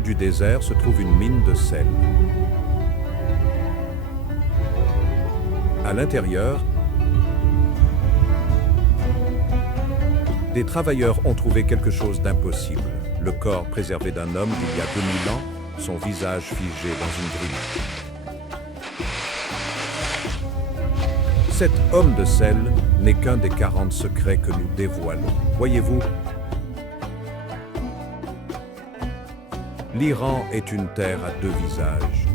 milieu du désert se trouve une mine de sel. À l'intérieur, des travailleurs ont trouvé quelque chose d'impossible. Le corps préservé d'un homme d'il y a 2000 ans, son visage figé dans une grille. Cet homme de sel n'est qu'un des 40 secrets que nous dévoilons. Voyez-vous, l'Iran est une terre à deux visages.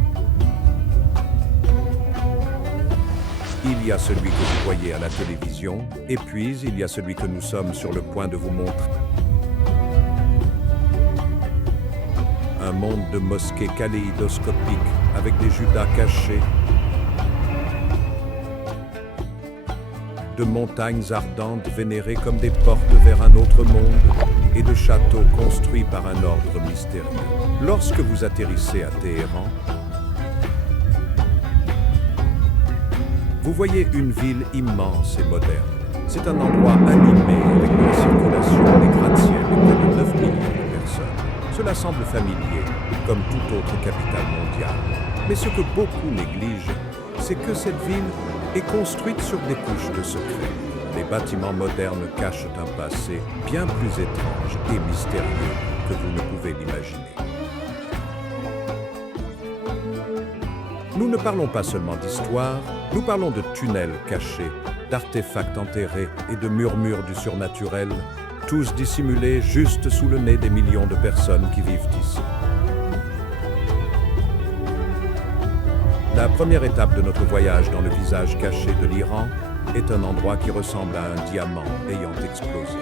Il y a celui que vous voyez à la télévision, et puis il y a celui que nous sommes sur le point de vous montrer. Un monde de mosquées kaléidoscopiques avec des Judas cachés, de montagnes ardentes vénérées comme des portes vers un autre monde et de châteaux construits par un ordre mystérieux. Lorsque vous atterrissez à Téhéran, vous voyez une ville immense et moderne. C'est un endroit animé avec de la circulation, des gratte-ciels et près de 9 millions de personnes. Cela semble familier, comme toute autre capitale mondiale. Mais ce que beaucoup négligent, c'est que cette ville est construite sur des couches de secrets. Les bâtiments modernes cachent un passé bien plus étrange et mystérieux que vous ne pouvez l'imaginer. Nous ne parlons pas seulement d'histoire, nous parlons de tunnels cachés, d'artefacts enterrés et de murmures du surnaturel, tous dissimulés juste sous le nez des millions de personnes qui vivent ici. La première étape de notre voyage dans le visage caché de l'Iran est un endroit qui ressemble à un diamant ayant explosé.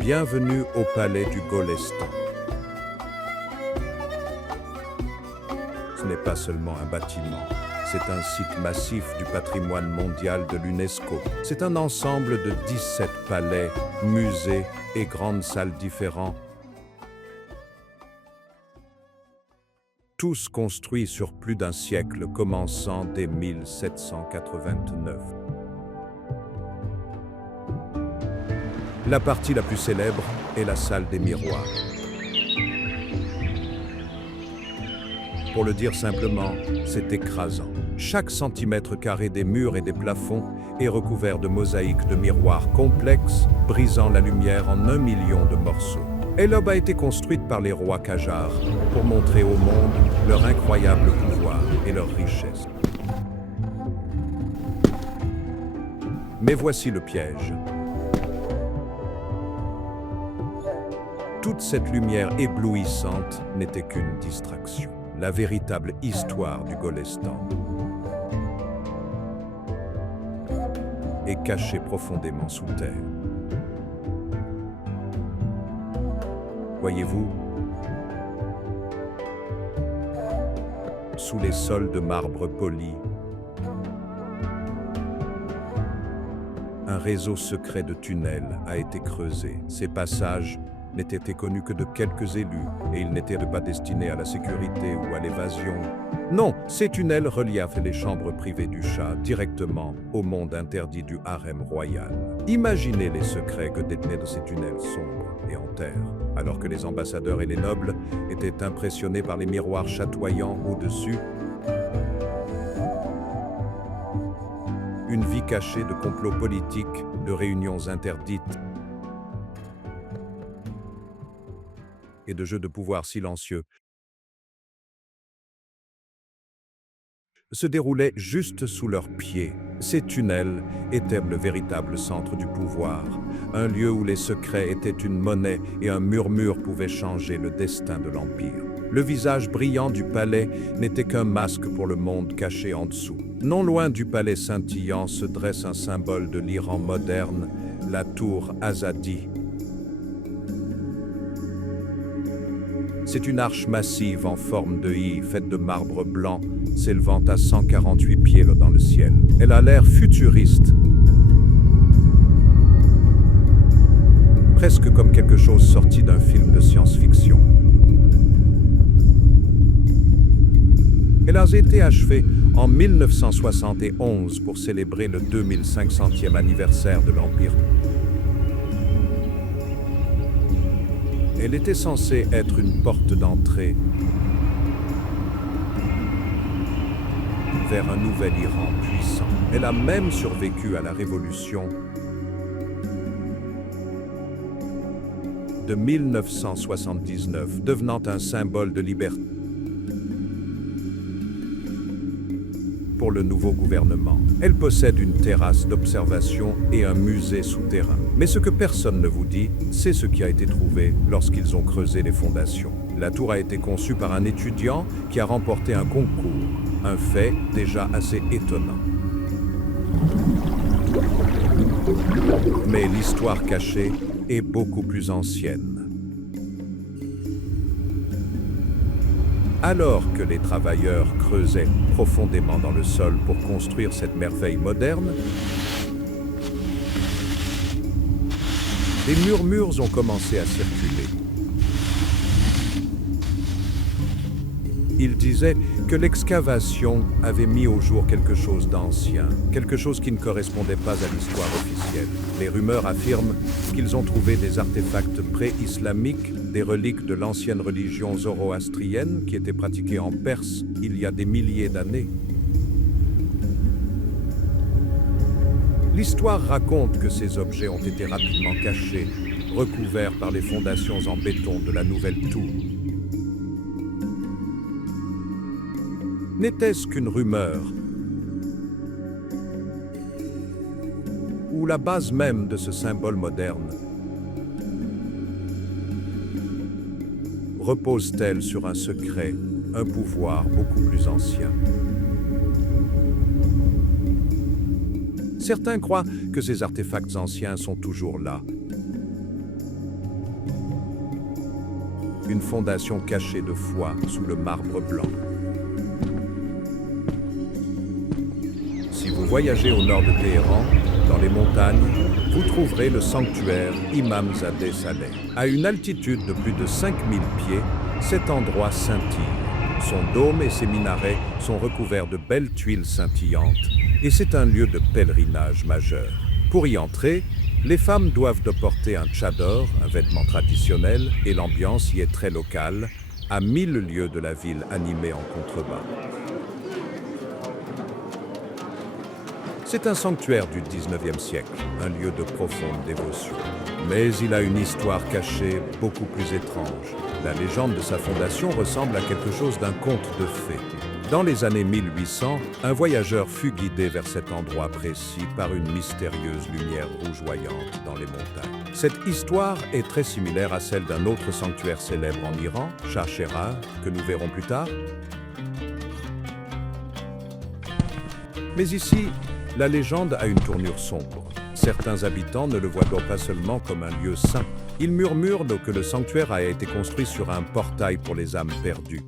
Bienvenue au palais du Golestan. Ce n'est pas seulement un bâtiment, c'est un site massif du patrimoine mondial de l'UNESCO. C'est un ensemble de 17 palais, musées et grandes salles différents, tous construits sur plus d'un siècle, commençant dès 1789. La partie la plus célèbre est la salle des miroirs. Pour le dire simplement, c'est écrasant. Chaque centimètre carré des murs et des plafonds est recouvert de mosaïques de miroirs complexes, brisant la lumière en 1 million de morceaux. Elob a été construite par les rois Qajars pour montrer au monde leur incroyable pouvoir et leur richesse. Mais voici le piège. Toute cette lumière éblouissante n'était qu'une distraction. La véritable histoire du Golestan est cachée profondément sous terre. Voyez-vous, sous les sols de marbre poli, un réseau secret de tunnels a été creusé. Ces passages n'étaient connus que de quelques élus et ils n'étaient pas destinés à la sécurité ou à l'évasion. Non, ces tunnels reliaient les chambres privées du Shah directement au monde interdit du harem royal. Imaginez les secrets que détenaient de ces tunnels sombres et en terre, alors que les ambassadeurs et les nobles étaient impressionnés par les miroirs chatoyants au-dessus. Une vie cachée de complots politiques, de réunions interdites et de jeux de pouvoir silencieux se déroulaient juste sous leurs pieds. Ces tunnels étaient le véritable centre du pouvoir, un lieu où les secrets étaient une monnaie et un murmure pouvait changer le destin de l'Empire. Le visage brillant du palais n'était qu'un masque pour le monde caché en dessous. Non loin du palais scintillant se dresse un symbole de l'Iran moderne, la tour Azadi. C'est une arche massive en forme de I, faite de marbre blanc, s'élevant à 148 pieds dans le ciel. Elle a l'air futuriste, presque comme quelque chose sorti d'un film de science-fiction. Elle a été achevée en 1971 pour célébrer le 2500e anniversaire de l'Empire. Elle était censée être une porte d'entrée vers un nouvel Iran puissant. Elle a même survécu à la révolution de 1979, devenant un symbole de liberté pour le nouveau gouvernement. Elle possède une terrasse d'observation et un musée souterrain. Mais ce que personne ne vous dit, c'est ce qui a été trouvé lorsqu'ils ont creusé les fondations. La tour a été conçue par un étudiant qui a remporté un concours, un fait déjà assez étonnant. Mais l'histoire cachée est beaucoup plus ancienne. Alors que les travailleurs creusaient profondément dans le sol pour construire cette merveille moderne, des murmures ont commencé à circuler. Ils disaient que l'excavation avait mis au jour quelque chose d'ancien, quelque chose qui ne correspondait pas à l'histoire officielle. Les rumeurs affirment qu'ils ont trouvé des artefacts pré-islamiques, des reliques de l'ancienne religion zoroastrienne qui était pratiquée en Perse il y a des milliers d'années. L'histoire raconte que ces objets ont été rapidement cachés, recouverts par les fondations en béton de la nouvelle tour. N'était-ce qu'une rumeur? Ou la base même de ce symbole moderne repose-t-elle sur un secret, un pouvoir beaucoup plus ancien? Certains croient que ces artefacts anciens sont toujours là. Une fondation cachée de foi sous le marbre blanc. Si vous voyagez au nord de Téhéran, dans les montagnes, vous trouverez le sanctuaire Imamzadeh Saleh. À une altitude de plus de 5000 pieds, cet endroit scintille. Son dôme et ses minarets sont recouverts de belles tuiles scintillantes et c'est un lieu de pèlerinage majeur. Pour y entrer, les femmes doivent porter un tchador, un vêtement traditionnel, et l'ambiance y est très locale, à 1000 lieues de la ville animée en contrebas. C'est un sanctuaire du 19e siècle, un lieu de profonde dévotion. Mais il a une histoire cachée beaucoup plus étrange. La légende de sa fondation ressemble à quelque chose d'un conte de fées. Dans les années 1800, un voyageur fut guidé vers cet endroit précis par une mystérieuse lumière rougeoyante dans les montagnes. Cette histoire est très similaire à celle d'un autre sanctuaire célèbre en Iran, Shah Cheragh, que nous verrons plus tard. Mais ici, la légende a une tournure sombre. Certains habitants ne le voient donc pas seulement comme un lieu saint. Ils murmurent donc que le sanctuaire a été construit sur un portail pour les âmes perdues.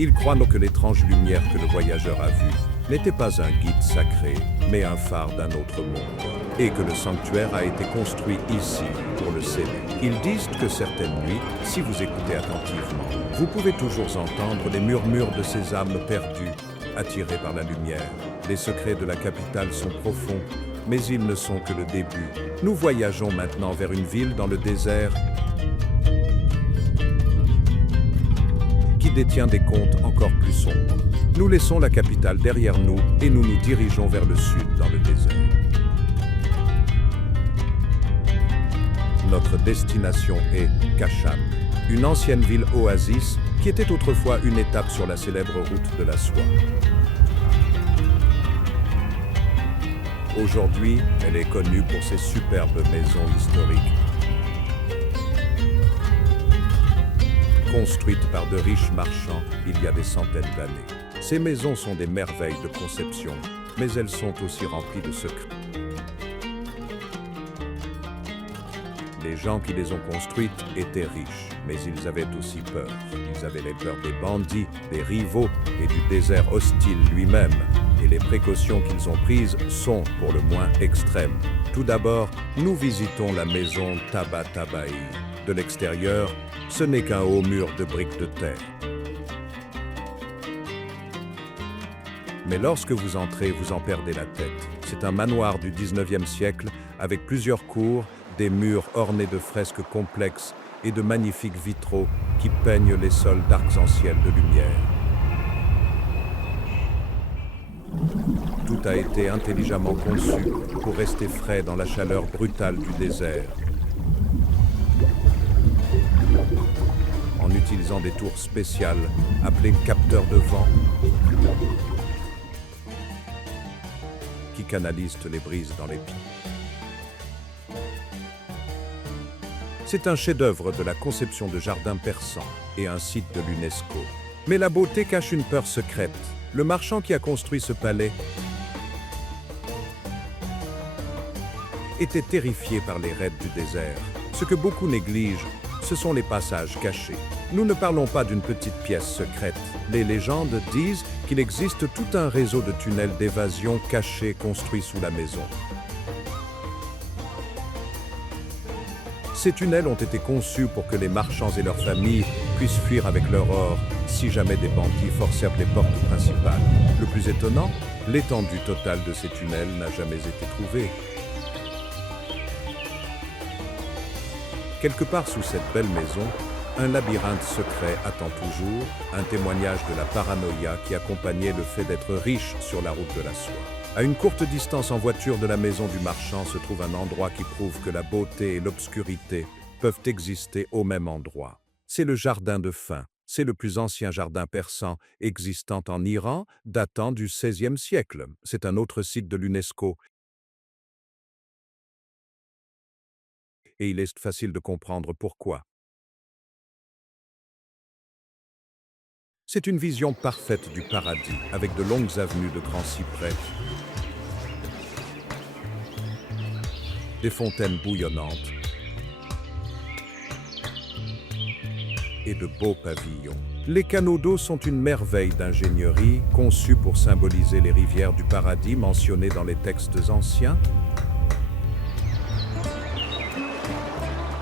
Ils croient donc que l'étrange lumière que le voyageur a vue n'était pas un guide sacré, mais un phare d'un autre monde, et que le sanctuaire a été construit ici pour le sceller. Ils disent que certaines nuits, si vous écoutez attentivement, vous pouvez toujours entendre les murmures de ces âmes perdues, attirées par la lumière. Les secrets de la capitale sont profonds, mais ils ne sont que le début. Nous voyageons maintenant vers une ville dans le désert qui détient des contes encore plus sombres. Nous laissons la capitale derrière nous et nous nous dirigeons vers le sud dans le désert. Notre destination est Kashan, une ancienne ville oasis qui était autrefois une étape sur la célèbre route de la soie. Aujourd'hui, elle est connue pour ses superbes maisons historiques, construites par de riches marchands il y a des centaines d'années. Ces maisons sont des merveilles de conception, mais elles sont aussi remplies de secrets. Les gens qui les ont construites étaient riches, mais ils avaient aussi peur. Ils avaient les peurs des bandits, des rivaux et du désert hostile lui-même. Et les précautions qu'ils ont prises sont, pour le moins, extrêmes. Tout d'abord, nous visitons la maison Tabatabai. De l'extérieur, ce n'est qu'un haut mur de briques de terre. Mais lorsque vous entrez, vous en perdez la tête. C'est un manoir du 19e siècle avec plusieurs cours, des murs ornés de fresques complexes et de magnifiques vitraux qui peignent les sols d'arc-en-ciel de lumière. Tout a été intelligemment conçu pour rester frais dans la chaleur brutale du désert. En utilisant des tours spéciales appelées capteurs de vent qui canalisent les brises dans les pieds. C'est un chef-d'œuvre de la conception de jardins persans et un site de l'UNESCO. Mais la beauté cache une peur secrète. Le marchand qui a construit ce palais était terrifié par les raids du désert. Ce que beaucoup négligent, ce sont les passages cachés. Nous ne parlons pas d'une petite pièce secrète. Les légendes disent qu'il existe tout un réseau de tunnels d'évasion cachés construits sous la maison. Ces tunnels ont été conçus pour que les marchands et leurs familles puissent fuir avec leur or si jamais des bandits forcèrent les portes principales. Le plus étonnant, l'étendue totale de ces tunnels n'a jamais été trouvée. Quelque part sous cette belle maison, un labyrinthe secret attend toujours, un témoignage de la paranoïa qui accompagnait le fait d'être riche sur la route de la soie. À une courte distance en voiture de la maison du marchand se trouve un endroit qui prouve que la beauté et l'obscurité peuvent exister au même endroit. C'est le jardin de Fin. C'est le plus ancien jardin persan existant en Iran, datant du XVIe siècle. C'est un autre site de l'UNESCO. Et il est facile de comprendre pourquoi. C'est une vision parfaite du paradis, avec de longues avenues de grands cyprès, des fontaines bouillonnantes et de beaux pavillons. Les canaux d'eau sont une merveille d'ingénierie, conçus pour symboliser les rivières du paradis mentionnées dans les textes anciens.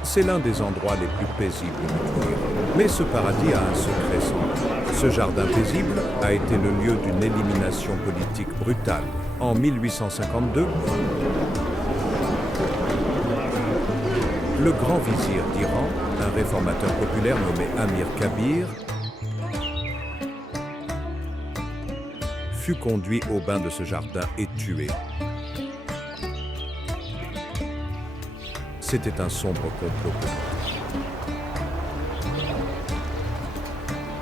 C'est l'un des endroits les plus paisibles du tout l'Iran. Mais ce paradis a un secret sans nom. Ce jardin paisible a été le lieu d'une élimination politique brutale. En 1852, le grand vizir d'Iran, un réformateur populaire nommé Amir Kabir, fut conduit au bain de ce jardin et tué. C'était un sombre complot politique.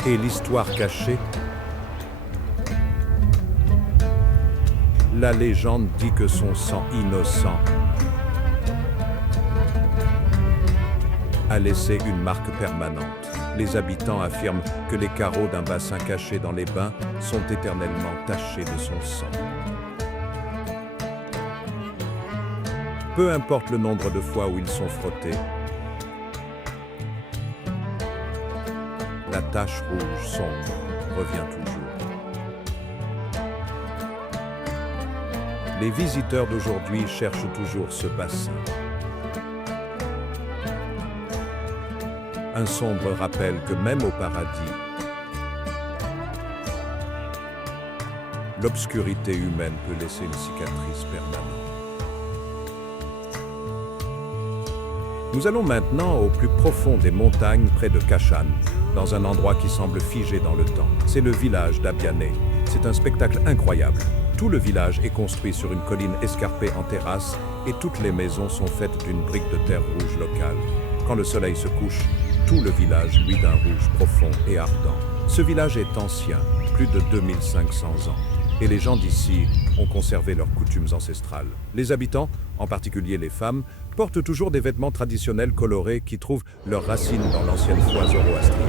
Et l'histoire cachée? La légende dit que son sang innocent a laissé une marque permanente. Les habitants affirment que les carreaux d'un bassin caché dans les bains sont éternellement tachés de son sang. Peu importe le nombre de fois où ils sont frottés, la tache rouge sombre revient toujours. Les visiteurs d'aujourd'hui cherchent toujours ce bassin. Un sombre rappel que même au paradis, l'obscurité humaine peut laisser une cicatrice permanente. Nous allons maintenant au plus profond des montagnes près de Kashan, dans un endroit qui semble figé dans le temps. C'est le village d'Abiané. C'est un spectacle incroyable. Tout le village est construit sur une colline escarpée en terrasse et toutes les maisons sont faites d'une brique de terre rouge locale. Quand le soleil se couche, tout le village luit d'un rouge profond et ardent. Ce village est ancien, plus de 2500 ans. Et les gens d'ici ont conservé leurs coutumes ancestrales. Les habitants, en particulier les femmes, portent toujours des vêtements traditionnels colorés qui trouvent leurs racines dans l'ancienne foi zoroastrienne.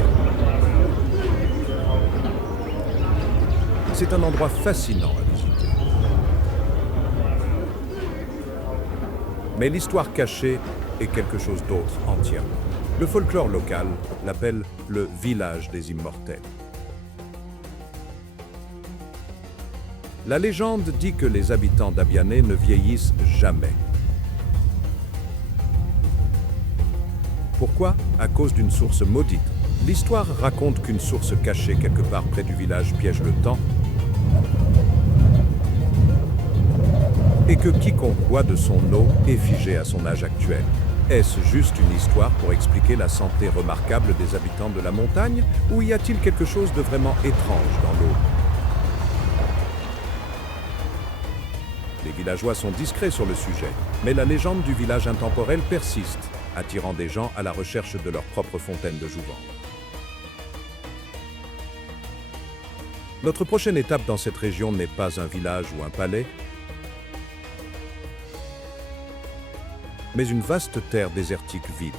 C'est un endroit fascinant à visiter. Mais l'histoire cachée est quelque chose d'autre entièrement. Le folklore local l'appelle le village des immortels. La légende dit que les habitants d'Abiané ne vieillissent jamais. Pourquoi? À cause d'une source maudite. L'histoire raconte qu'une source cachée quelque part près du village piège le temps et que quiconque boit de son eau est figé à son âge actuel. Est-ce juste une histoire pour expliquer la santé remarquable des habitants de la montagne, ou y a-t-il quelque chose de vraiment étrange dans l'eau? Les villageois sont discrets sur le sujet, mais la légende du village intemporel persiste, attirant des gens à la recherche de leur propre fontaine de jouvence. Notre prochaine étape dans cette région n'est pas un village ou un palais, mais une vaste terre désertique vide.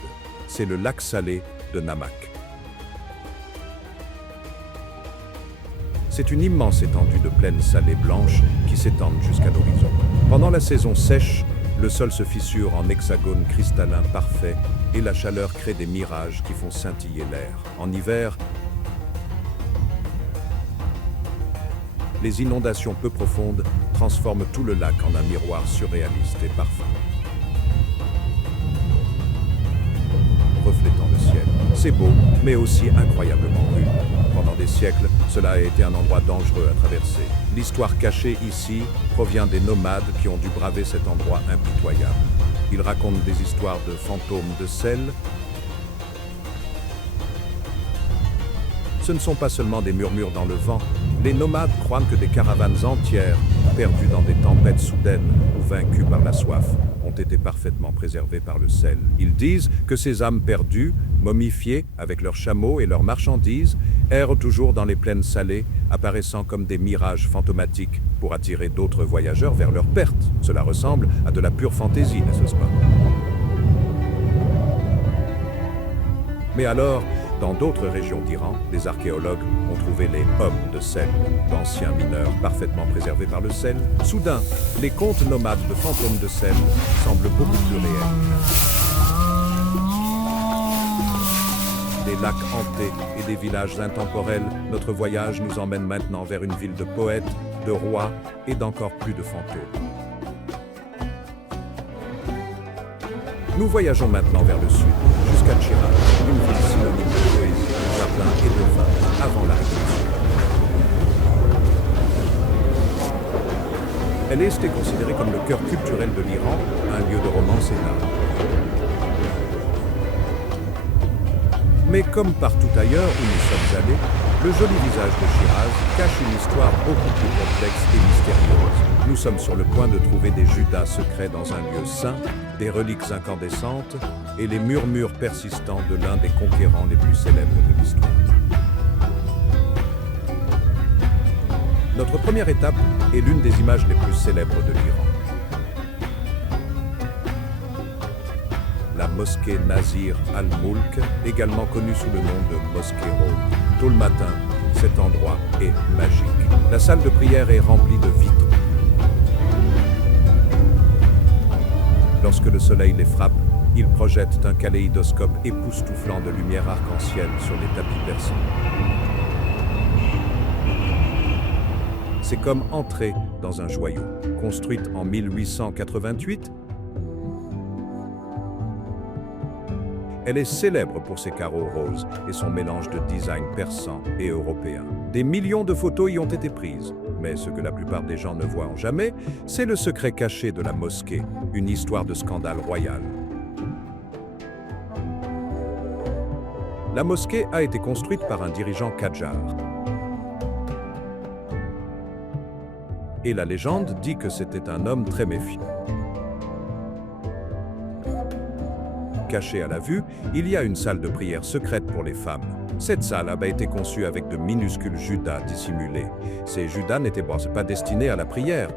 C'est le lac salé de Namak. C'est une immense étendue de plaines salées blanches qui s'étendent jusqu'à l'horizon. Pendant la saison sèche, le sol se fissure en hexagones cristallins parfaits et la chaleur crée des mirages qui font scintiller l'air. En hiver, les inondations peu profondes transforment tout le lac en un miroir surréaliste et parfait. Reflétant le ciel. C'est beau, mais aussi incroyablement rude. Pendant des siècles, cela a été un endroit dangereux à traverser. L'histoire cachée ici provient des nomades qui ont dû braver cet endroit impitoyable. Ils racontent des histoires de fantômes de sel. Ce ne sont pas seulement des murmures dans le vent. Les nomades croient que des caravanes entières, perdues dans des tempêtes soudaines ou vaincues par la soif, ont été parfaitement préservées par le sel. Ils disent que ces âmes perdues, momifiées avec leurs chameaux et leurs marchandises, errent toujours dans les plaines salées, apparaissant comme des mirages fantomatiques pour attirer d'autres voyageurs vers leur perte. Cela ressemble à de la pure fantaisie, n'est-ce pas? Mais alors, dans d'autres régions d'Iran, des archéologues ont trouvé les hommes de sel, d'anciens mineurs parfaitement préservés par le sel. Soudain, les contes nomades de fantômes de sel semblent beaucoup plus réels. Des lacs hantés et des villages intemporels, notre voyage nous emmène maintenant vers une ville de poètes, de rois et d'encore plus de fantômes. Nous voyageons maintenant vers le sud, jusqu'à Shiraz, une ville synonyme de poésie, de jardin et de vin, avant la Révolution. Elle est considérée comme le cœur culturel de l'Iran, un lieu de romance et d'art. Mais comme partout ailleurs où nous sommes allés, le joli visage de Shiraz cache une histoire beaucoup plus complexe et mystérieuse. Nous sommes sur le point de trouver des Judas secrets dans un lieu saint, des reliques incandescentes et les murmures persistants de l'un des conquérants les plus célèbres de l'histoire. Notre première étape est l'une des images les plus célèbres de l'Iran. La mosquée Nazir al-Mulk, également connue sous le nom de mosquée Rose. Tôt le matin, cet endroit est magique. La salle de prière est remplie de vitres. Lorsque le soleil les frappe, ils projettent un kaléidoscope époustouflant de lumière arc-en-ciel sur les tapis persans. C'est comme entrer dans un joyau. Construite en 1888, elle est célèbre pour ses carreaux roses et son mélange de design persan et européen. Des millions de photos y ont été prises, mais ce que la plupart des gens ne voient jamais, c'est le secret caché de la mosquée, une histoire de scandale royal. La mosquée a été construite par un dirigeant Kadjar. Et la légende dit que c'était un homme très méfiant. Cachée à la vue, il y a une salle de prière secrète pour les femmes. Cette salle a été conçue avec de minuscules judas dissimulés. Ces judas n'étaient pas destinés à la prière.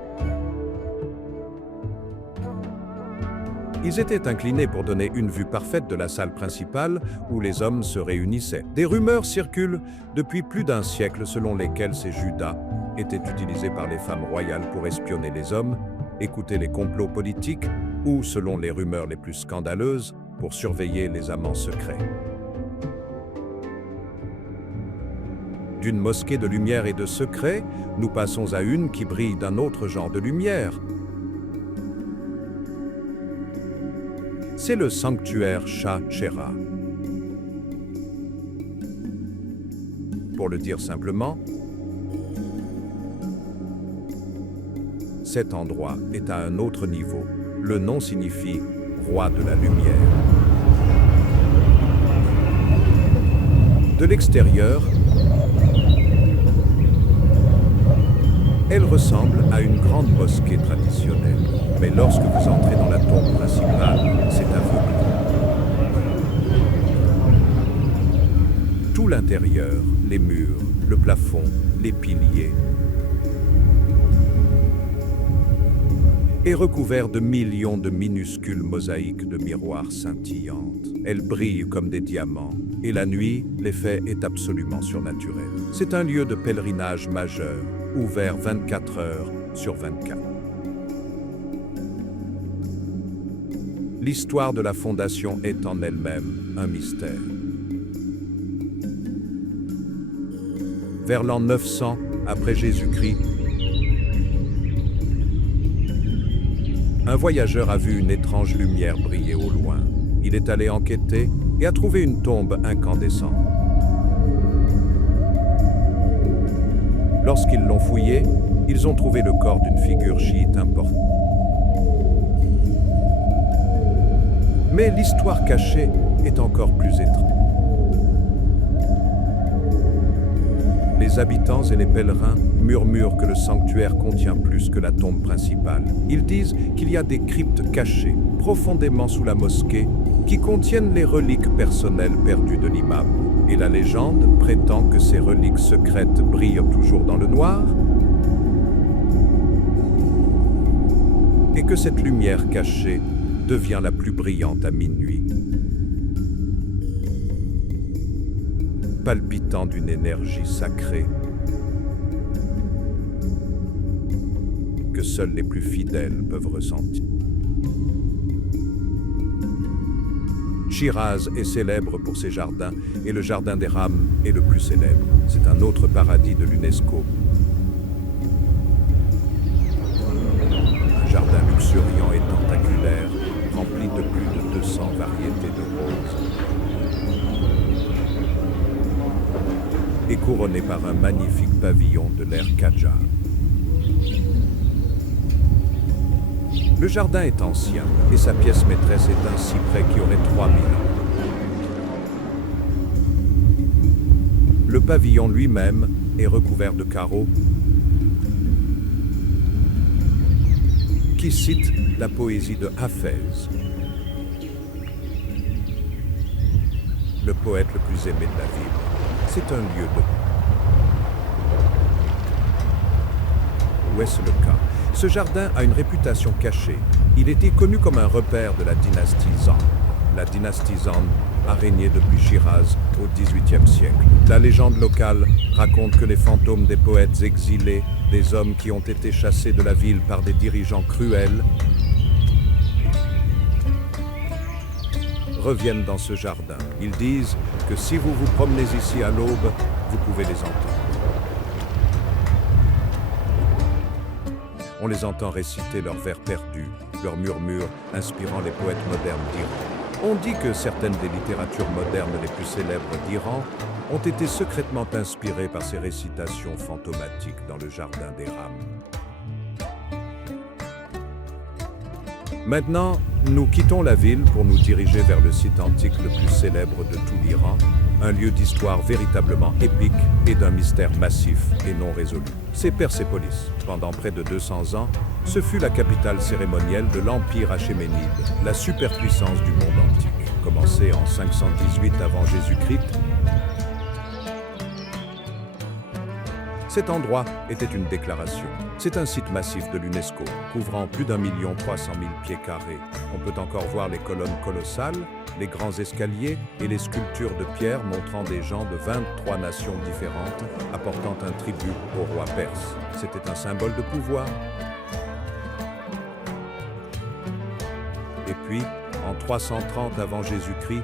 Ils étaient inclinés pour donner une vue parfaite de la salle principale où les hommes se réunissaient. Des rumeurs circulent depuis plus d'un siècle selon lesquelles ces judas étaient utilisés par les femmes royales pour espionner les hommes, écouter les complots politiques ou, selon les rumeurs les plus scandaleuses, pour surveiller les amants secrets. D'une mosquée de lumière et de secret, nous passons à une qui brille d'un autre genre de lumière. C'est le sanctuaire Shah Cheragh. Pour le dire simplement, cet endroit est à un autre niveau. Le nom signifie « roi de la lumière ». De l'extérieur, elle ressemble à une grande mosquée traditionnelle. Mais lorsque vous entrez dans la tombe principale, c'est aveuglant. Tout l'intérieur, les murs, le plafond, les piliers, est recouvert de millions de minuscules mosaïques de miroirs scintillantes. Elles brillent comme des diamants, et la nuit, l'effet est absolument surnaturel. C'est un lieu de pèlerinage majeur, ouvert 24 heures sur 24. L'histoire de la fondation est en elle-même un mystère. Vers l'an 900 après Jésus-Christ, un voyageur a vu une étrange lumière briller au loin. Il est allé enquêter et a trouvé une tombe incandescente. Lorsqu'ils l'ont fouillée, ils ont trouvé le corps d'une figure chiite importante. Mais l'histoire cachée est encore plus étrange. Les habitants et les pèlerins murmurent que le sanctuaire contient plus que la tombe principale. Ils disent qu'il y a des cryptes cachées, profondément sous la mosquée, qui contiennent les reliques personnelles perdues de l'imam. Et la légende prétend que ces reliques secrètes brillent toujours dans le noir, et que cette lumière cachée devient la plus brillante à minuit, palpitant d'une énergie sacrée que seuls les plus fidèles peuvent ressentir. Chiraz est célèbre pour ses jardins et le jardin des Rames est le plus célèbre. C'est un autre paradis de l'UNESCO. Un jardin luxuriant et tentaculaire, rempli de plus de 200 variétés de roses, et couronné par un magnifique pavillon de l'ère Qajar. Le jardin est ancien et sa pièce maîtresse est un cyprès qui aurait 3000 ans. Le pavillon lui-même est recouvert de carreaux qui citent la poésie de Hafez, le poète le plus aimé de la ville. C'est un lieu de... Où est-ce le cas? Ce jardin a une réputation cachée. Il était connu comme un repère de la dynastie Zand. La dynastie Zand a régné depuis Chiraz au XVIIIe siècle. La légende locale raconte que les fantômes des poètes exilés, des hommes qui ont été chassés de la ville par des dirigeants cruels, reviennent dans ce jardin. Ils disent que si vous vous promenez ici à l'aube, vous pouvez les entendre. On les entend réciter leurs vers perdus, leurs murmures inspirant les poètes modernes d'Iran. On dit que certaines des littératures modernes les plus célèbres d'Iran ont été secrètement inspirées par ces récitations fantomatiques dans le jardin des Rames. Maintenant, nous quittons la ville pour nous diriger vers le site antique le plus célèbre de tout l'Iran, un lieu d'histoire véritablement épique et d'un mystère massif et non résolu. C'est Persépolis. Pendant près de 200 ans, ce fut la capitale cérémonielle de l'Empire achéménide, la superpuissance du monde antique. Commencé en 518 avant Jésus-Christ, cet endroit était une déclaration. C'est un site massif de l'UNESCO, couvrant plus d'1 300 000 pieds carrés. On peut encore voir les colonnes colossales, les grands escaliers et les sculptures de pierre montrant des gens de 23 nations différentes apportant un tribut au roi perse. C'était un symbole de pouvoir. Et puis, en 330 avant Jésus-Christ,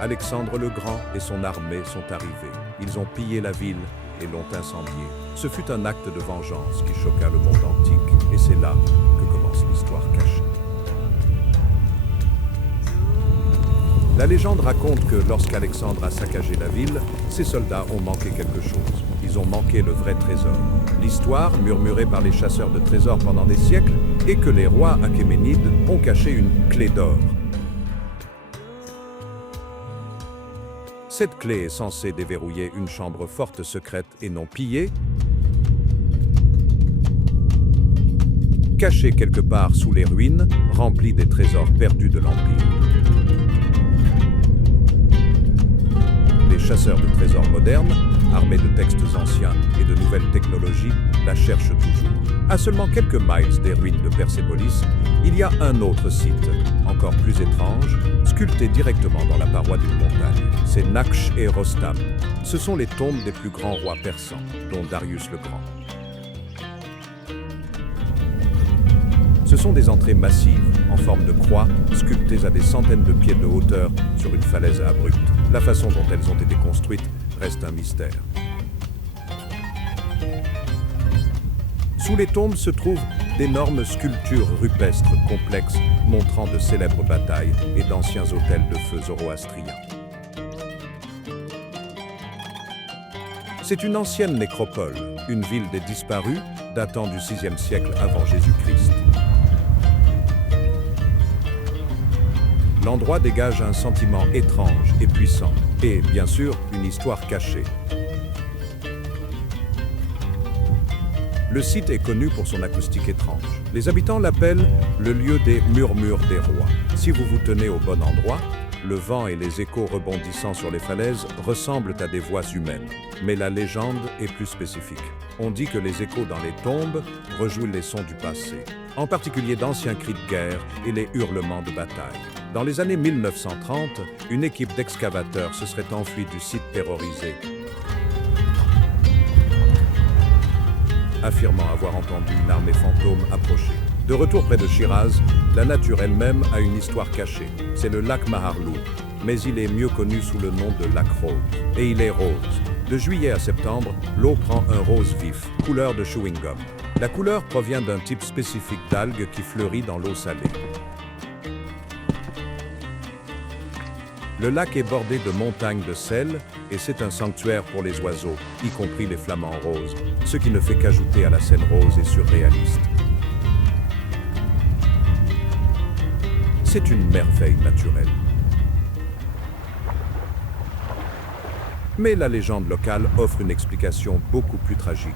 Alexandre le Grand et son armée sont arrivés. Ils ont pillé la ville et l'ont incendiée. Ce fut un acte de vengeance qui choqua le monde antique, et c'est là que commence l'histoire cachée. La légende raconte que lorsqu'Alexandre a saccagé la ville, ses soldats ont manqué quelque chose. Ils ont manqué le vrai trésor. L'histoire, murmurée par les chasseurs de trésors pendant des siècles, est que les rois achéménides ont caché une clé d'or Cette clé est censée déverrouiller une chambre forte secrète et non pillée, cachée quelque part sous les ruines, remplie des trésors perdus de l'Empire. Les chasseurs de trésors modernes, armés de textes anciens et de nouvelles technologies, la cherchent toujours. À seulement quelques miles des ruines de Persépolis, il y a un autre site, encore plus étrange, sculpté directement dans la paroi d'une montagne. C'est Naksh et Rostam. Ce sont les tombes des plus grands rois persans, dont Darius le Grand. Ce sont des entrées massives, en forme de croix, sculptées à des centaines de pieds de hauteur sur une falaise abrupte. La façon dont elles ont été construites reste un mystère. Sous les tombes se trouvent d'énormes sculptures rupestres complexes montrant de célèbres batailles et d'anciens hôtels de feu zoroastriens. C'est une ancienne nécropole, une ville des disparus datant du VIe siècle avant Jésus-Christ. L'endroit dégage un sentiment étrange et puissant, et bien sûr, une histoire cachée. Le site est connu pour son acoustique étrange. Les habitants l'appellent le lieu des murmures des rois. Si vous vous tenez au bon endroit, le vent et les échos rebondissant sur les falaises ressemblent à des voix humaines. Mais la légende est plus spécifique. On dit que les échos dans les tombes rejouent les sons du passé, en particulier d'anciens cris de guerre et les hurlements de bataille. Dans les années 1930, une équipe d'excavateurs se serait enfuie du site terrorisé, affirmant avoir entendu une armée fantôme approcher. De retour près de Shiraz, la nature elle-même a une histoire cachée. C'est le lac Maharlou, mais il est mieux connu sous le nom de lac rose. Et il est rose. De juillet à septembre, l'eau prend un rose vif, couleur de chewing-gum. La couleur provient d'un type spécifique d'algue qui fleurit dans l'eau salée. Le lac est bordé de montagnes de sel et c'est un sanctuaire pour les oiseaux, y compris les flamants roses, ce qui ne fait qu'ajouter à la scène rose et surréaliste. C'est une merveille naturelle. Mais la légende locale offre une explication beaucoup plus tragique.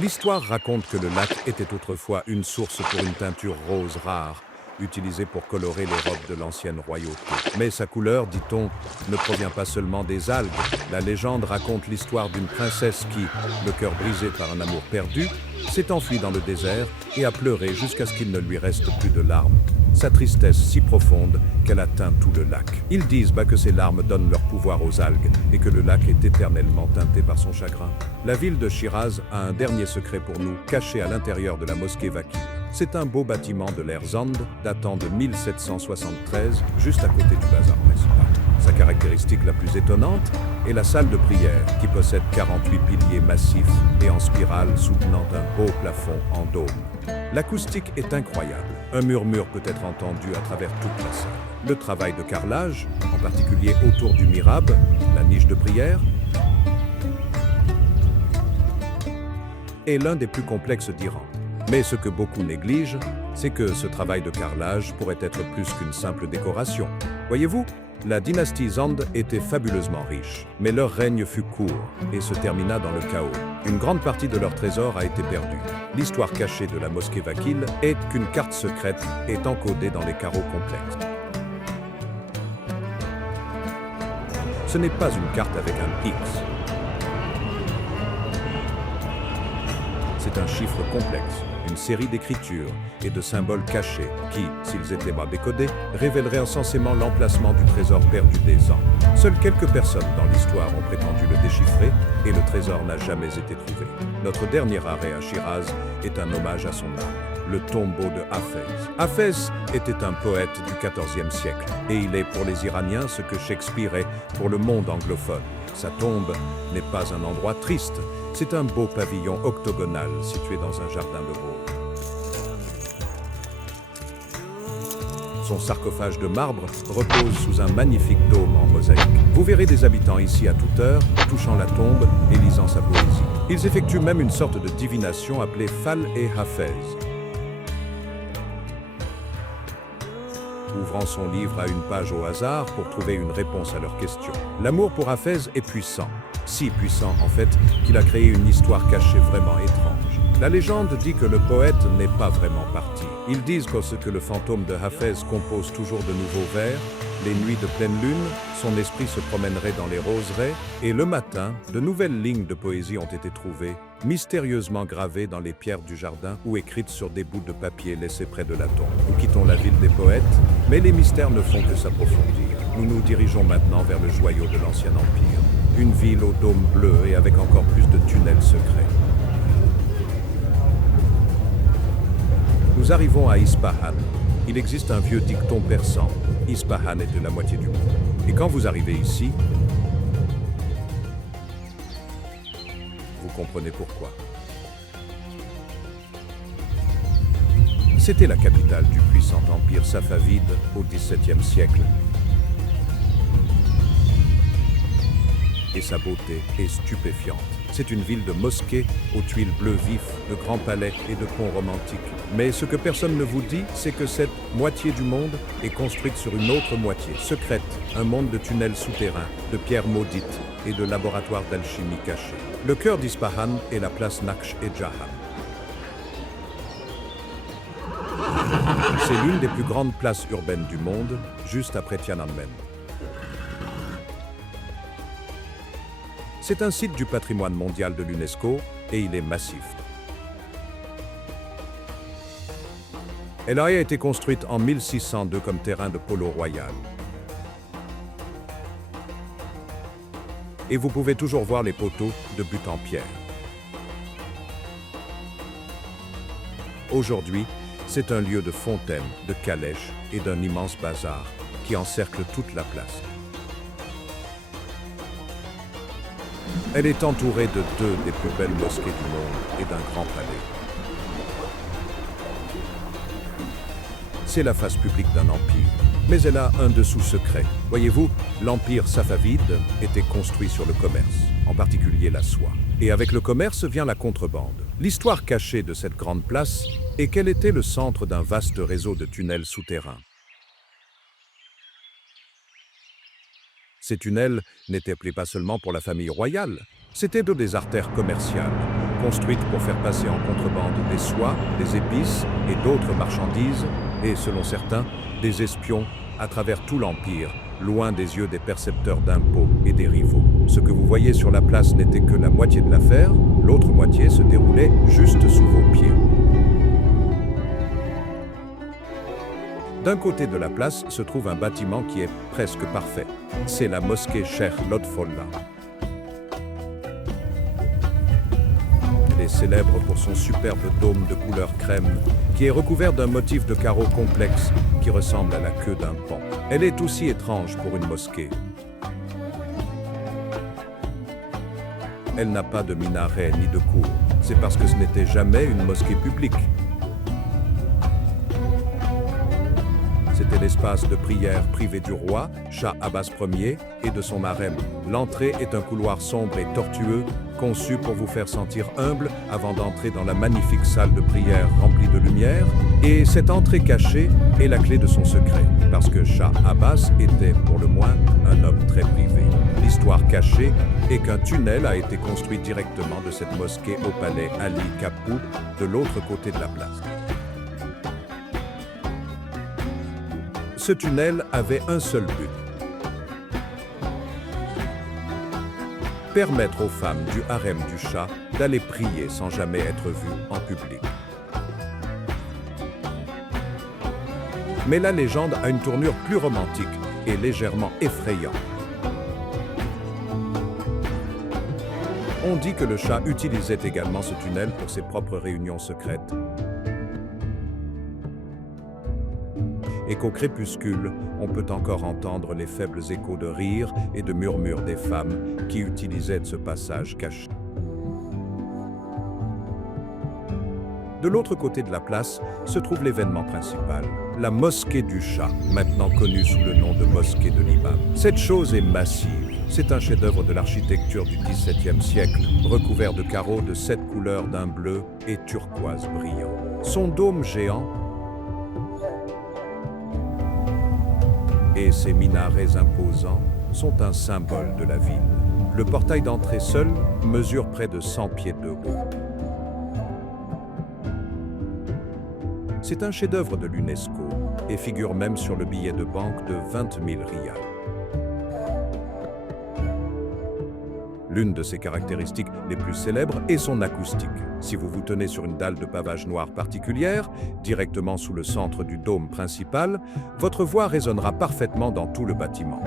L'histoire raconte que le lac était autrefois une source pour une teinture rose rare, utilisée pour colorer les robes de l'ancienne royauté. Mais sa couleur, dit-on, ne provient pas seulement des algues. La légende raconte l'histoire d'une princesse qui, le cœur brisé par un amour perdu, s'est enfuie dans le désert et a pleuré jusqu'à ce qu'il ne lui reste plus de larmes. Sa tristesse si profonde qu'elle a teint tout le lac. Ils disent que ces larmes donnent leur pouvoir aux algues et que le lac est éternellement teinté par son chagrin. La ville de Shiraz a un dernier secret pour nous, caché à l'intérieur de la mosquée Vakil. C'est un beau bâtiment de l'ère Zand, datant de 1773, juste à côté du bazar principal. Sa caractéristique la plus étonnante est la salle de prière, qui possède 48 piliers massifs et en spirale soutenant un beau plafond en dôme. L'acoustique est incroyable. Un murmure peut être entendu à travers toute la salle. Le travail de carrelage, en particulier autour du mihrab, la niche de prière, est l'un des plus complexes d'Iran. Mais ce que beaucoup négligent, c'est que ce travail de carrelage pourrait être plus qu'une simple décoration. Voyez-vous, la dynastie Zand était fabuleusement riche, mais leur règne fut court et se termina dans le chaos. Une grande partie de leur trésor a été perdue. L'histoire cachée de la mosquée Vakil est qu'une carte secrète est encodée dans les carreaux complexes. Ce n'est pas une carte avec un X. C'est un chiffre complexe, une série d'écritures et de symboles cachés qui, s'ils étaient mal décodés, révéleraient insensément l'emplacement du trésor perdu des ans. Seules quelques personnes dans l'histoire ont prétendu le déchiffrer et le trésor n'a jamais été trouvé. Notre dernier arrêt à Shiraz est un hommage à son âme, le tombeau de Hafez. Hafez était un poète du XIVe siècle et il est pour les Iraniens ce que Shakespeare est pour le monde anglophone. Sa tombe n'est pas un endroit triste, c'est un beau pavillon octogonal situé dans un jardin de roses. Son sarcophage de marbre repose sous un magnifique dôme en mosaïque. Vous verrez des habitants ici à toute heure, touchant la tombe et lisant sa poésie. Ils effectuent même une sorte de divination appelée Fal et Hafez. ouvrant son livre à une page au hasard pour trouver une réponse à leurs questions. L'amour pour Hafez est puissant, si puissant en fait qu'il a créé une histoire cachée vraiment étrange. La légende dit que le poète n'est pas vraiment parti. Ils disent que le fantôme de Hafez compose toujours de nouveaux vers, les nuits de pleine lune, son esprit se promènerait dans les roseraies, et le matin, de nouvelles lignes de poésie ont été trouvées, mystérieusement gravées dans les pierres du jardin ou écrites sur des bouts de papier laissés près de la tombe. Nous quittons la ville des poètes, mais les mystères ne font que s'approfondir. Nous nous dirigeons maintenant vers le joyau de l'Ancien Empire, une ville au dôme bleu et avec encore plus de tunnels secrets. Nous arrivons à Ispahan. Il existe un vieux dicton persan. Ispahan est de la moitié du monde. Et quand vous arrivez ici, vous comprenez pourquoi. C'était la capitale du puissant empire safavide au XVIIe siècle. Et sa beauté est stupéfiante. C'est une ville de mosquées, aux tuiles bleues vifs, de grands palais et de ponts romantiques. Mais ce que personne ne vous dit, c'est que cette moitié du monde est construite sur une autre moitié, secrète, un monde de tunnels souterrains, de pierres maudites et de laboratoires d'alchimie cachés. Le cœur d'Ispahan est la place Naqsh-e-Jahan. C'est l'une des plus grandes places urbaines du monde, juste après Tiananmen. C'est un site du patrimoine mondial de l'UNESCO et il est massif. Elle a été construite en 1602 comme terrain de polo royal. Et vous pouvez toujours voir les poteaux de butte en pierre. Aujourd'hui, c'est un lieu de fontaines, de calèches et d'un immense bazar qui encercle toute la place. Elle est entourée de deux des plus belles mosquées du monde et d'un grand palais. C'est la face publique d'un empire, mais elle a un dessous secret. Voyez-vous, l'empire safavide était construit sur le commerce, en particulier la soie. Et avec le commerce vient la contrebande. L'histoire cachée de cette grande place est qu'elle était le centre d'un vaste réseau de tunnels souterrains. Ces tunnels n'étaient pas seulement pour la famille royale, c'étaient des artères commerciales, construites pour faire passer en contrebande des soies, des épices et d'autres marchandises, et selon certains, des espions à travers tout l'Empire, loin des yeux des percepteurs d'impôts et des rivaux. Ce que vous voyez sur la place n'était que la moitié de l'affaire, l'autre moitié se déroulait juste sous vos pieds. D'un côté de la place se trouve un bâtiment qui est presque parfait. C'est la mosquée Cheikh Lotfollah. Elle est célèbre pour son superbe dôme de couleur crème, qui est recouvert d'un motif de carreaux complexe qui ressemble à la queue d'un pont. Elle est aussi étrange pour une mosquée. Elle n'a pas de minaret ni de cour. C'est parce que ce n'était jamais une mosquée publique. C'était l'espace de prière privé du roi, Shah Abbas Ier, et de son harem. L'entrée est un couloir sombre et tortueux, conçu pour vous faire sentir humble avant d'entrer dans la magnifique salle de prière remplie de lumière. Et cette entrée cachée est la clé de son secret, parce que Shah Abbas était, pour le moins, un homme très privé. L'histoire cachée est qu'un tunnel a été construit directement de cette mosquée au palais Ali Kapou, de l'autre côté de la place. Ce tunnel avait un seul but. Permettre aux femmes du harem du Shah d'aller prier sans jamais être vues en public. Mais la légende a une tournure plus romantique et légèrement effrayante. On dit que le Shah utilisait également ce tunnel pour ses propres réunions secrètes. Et qu'au crépuscule, on peut encore entendre les faibles échos de rires et de murmures des femmes qui utilisaient ce passage caché. De l'autre côté de la place se trouve l'événement principal, la mosquée du Shah, maintenant connue sous le nom de mosquée de l'imam. Cette chose est massive. C'est un chef-d'œuvre de l'architecture du XVIIe siècle, recouvert de carreaux de 7 couleurs d'un bleu et turquoise brillant. Son dôme géant et ses minarets imposants sont un symbole de la ville. Le portail d'entrée seul mesure près de 100 pieds de haut. C'est un chef-d'œuvre de l'UNESCO et figure même sur le billet de banque de 20 000 riyals. L'une de ses caractéristiques les plus célèbres est son acoustique. Si vous vous tenez sur une dalle de pavage noir particulière, directement sous le centre du dôme principal, votre voix résonnera parfaitement dans tout le bâtiment.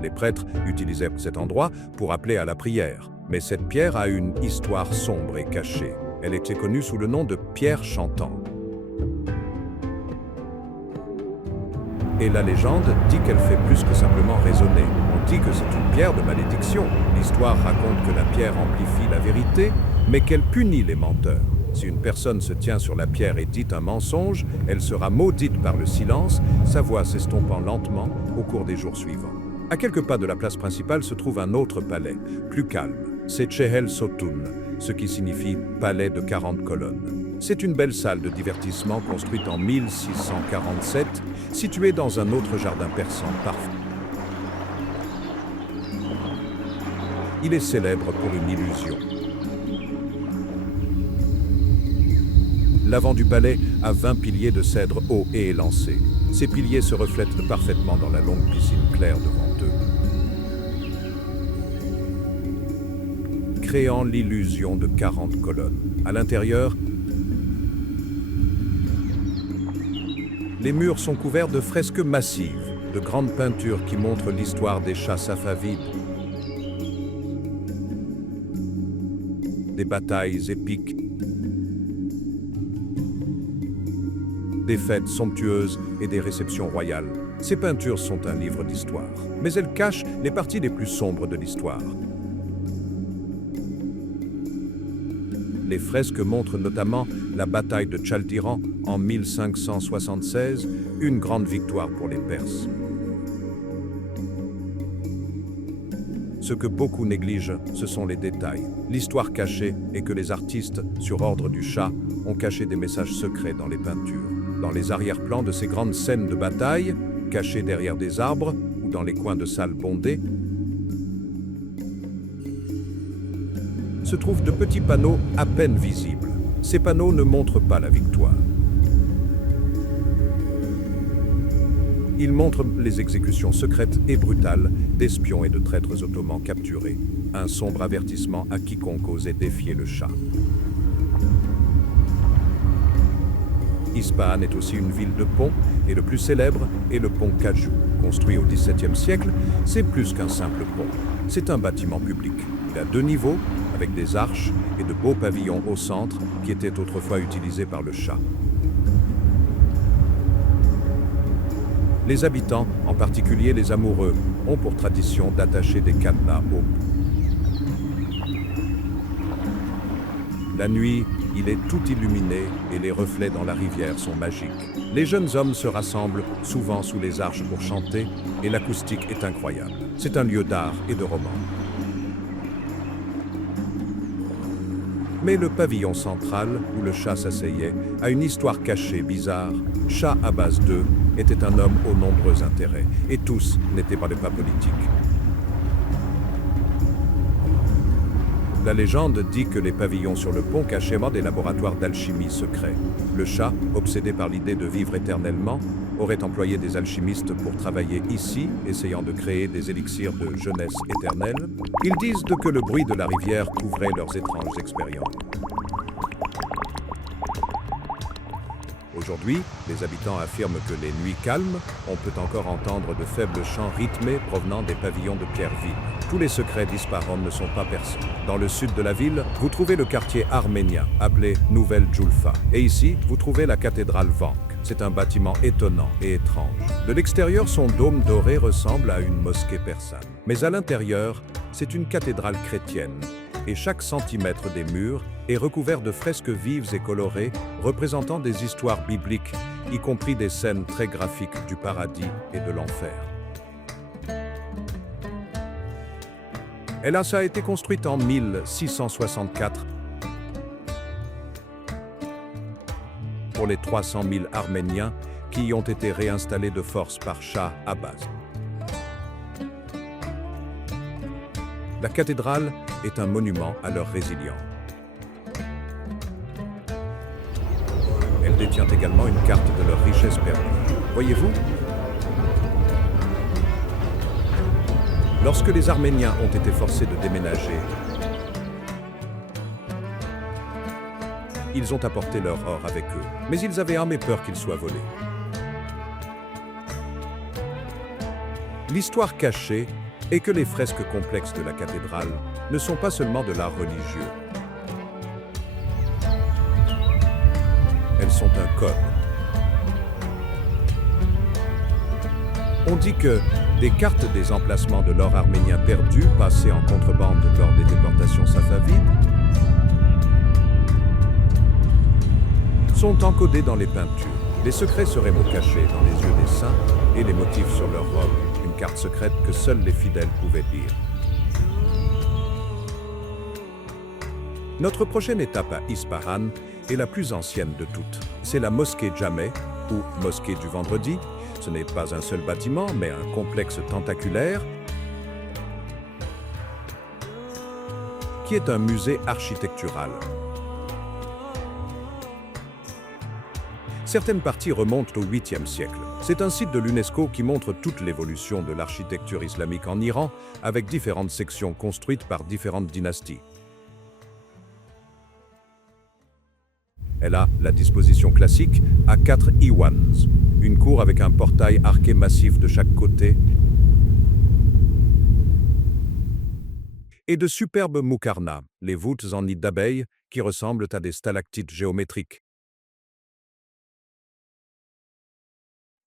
Les prêtres utilisaient cet endroit pour appeler à la prière, mais cette pierre a une histoire sombre et cachée. Elle était connue sous le nom de pierre chantante. Et la légende dit qu'elle fait plus que simplement résonner. On dit que c'est une pierre de malédiction. L'histoire raconte que la pierre amplifie la vérité, mais qu'elle punit les menteurs. Si une personne se tient sur la pierre et dit un mensonge, elle sera maudite par le silence, sa voix s'estompant lentement au cours des jours suivants. À quelques pas de la place principale se trouve un autre palais, plus calme. C'est Chehel Sotoun, ce qui signifie palais de 40 colonnes. C'est une belle salle de divertissement construite en 1647, située dans un autre jardin persan parfait. Il est célèbre pour une illusion. L'avant du palais a 20 piliers de cèdre hauts et élancés. Ces piliers se reflètent parfaitement dans la longue piscine claire devant eux, créant l'illusion de 40 colonnes. À l'intérieur, les murs sont couverts de fresques massives, de grandes peintures qui montrent l'histoire des chats safavides, des batailles épiques, des fêtes somptueuses et des réceptions royales. Ces peintures sont un livre d'histoire, mais elles cachent les parties les plus sombres de l'histoire. Les fresques montrent notamment la bataille de Chaldiran en 1576, une grande victoire pour les Perses. Ce que beaucoup négligent, ce sont les détails. L'histoire cachée est que les artistes, sur ordre du Shah, ont caché des messages secrets dans les peintures. Dans les arrière-plans de ces grandes scènes de bataille, cachées derrière des arbres ou dans les coins de salles bondées, se trouvent de petits panneaux à peine visibles. Ces panneaux ne montrent pas la victoire. Ils montrent les exécutions secrètes et brutales d'espions et de traîtres ottomans capturés. Un sombre avertissement à quiconque osait défier le Shah. Ispahan est aussi une ville de ponts, et le plus célèbre est le pont Kajou. Construit au XVIIe siècle, c'est plus qu'un simple pont. C'est un bâtiment public. Il a 2 niveaux, avec des arches et de beaux pavillons au centre qui étaient autrefois utilisés par le Shah. Les habitants, en particulier les amoureux, ont pour tradition d'attacher des cadenas au pont. La nuit, il est tout illuminé et les reflets dans la rivière sont magiques. Les jeunes hommes se rassemblent, souvent sous les arches pour chanter, et l'acoustique est incroyable. C'est un lieu d'art et de roman. Mais le pavillon central, où le Shah s'asseyait, a une histoire cachée bizarre. Shah Abbas II était un homme aux nombreux intérêts, et tous n'étaient pas politiques. La légende dit que les pavillons sur le pont cachaient des laboratoires d'alchimie secrets. Le Shah, obsédé par l'idée de vivre éternellement, aurait employé des alchimistes pour travailler ici, essayant de créer des élixirs de jeunesse éternelle. Ils disent que le bruit de la rivière couvrait leurs étranges expériences. Aujourd'hui, les habitants affirment que les nuits calmes, on peut encore entendre de faibles chants rythmés provenant des pavillons de pierre vide. Tous les secrets d'Ispahan ne sont pas perçus. Dans le sud de la ville, vous trouvez le quartier arménien, appelé Nouvelle Djoulfa. Et ici, vous trouvez la cathédrale Vank. C'est un bâtiment étonnant et étrange. De l'extérieur, son dôme doré ressemble à une mosquée persane. Mais à l'intérieur, c'est une cathédrale chrétienne. Et chaque centimètre des murs est recouvert de fresques vives et colorées représentant des histoires bibliques, y compris des scènes très graphiques du paradis et de l'enfer. Hélas, a été construite en 1664 pour les 300 000 Arméniens qui y ont été réinstallés de force par Shah Abbas. La cathédrale est un monument à leur résilience. Elle détient également une carte de leur richesse perdue. Voyez-vous? Lorsque les Arméniens ont été forcés de déménager, ils ont apporté leur or avec eux, mais ils avaient armé peur qu'il soit volé. L'histoire cachée est que les fresques complexes de la cathédrale ne sont pas seulement de l'art religieux. Elles sont un code. On dit que des cartes des emplacements de l'or arménien perdu, passés en contrebande lors des déportations safavides, sont encodées dans les peintures. Les secrets seraient mots cachés dans les yeux des saints et les motifs sur leurs robes, une carte secrète que seuls les fidèles pouvaient lire. Notre prochaine étape à Ispahan est la plus ancienne de toutes. C'est la mosquée Jameh, ou mosquée du vendredi. Ce n'est pas un seul bâtiment, mais un complexe tentaculaire qui est un musée architectural. Certaines parties remontent au 8e siècle. C'est un site de l'UNESCO qui montre toute l'évolution de l'architecture islamique en Iran, avec différentes sections construites par différentes dynasties. Elle a la disposition classique à 4 iwans, une cour avec un portail arqué massif de chaque côté, et de superbes muqarnas, les voûtes en nid d'abeilles qui ressemblent à des stalactites géométriques.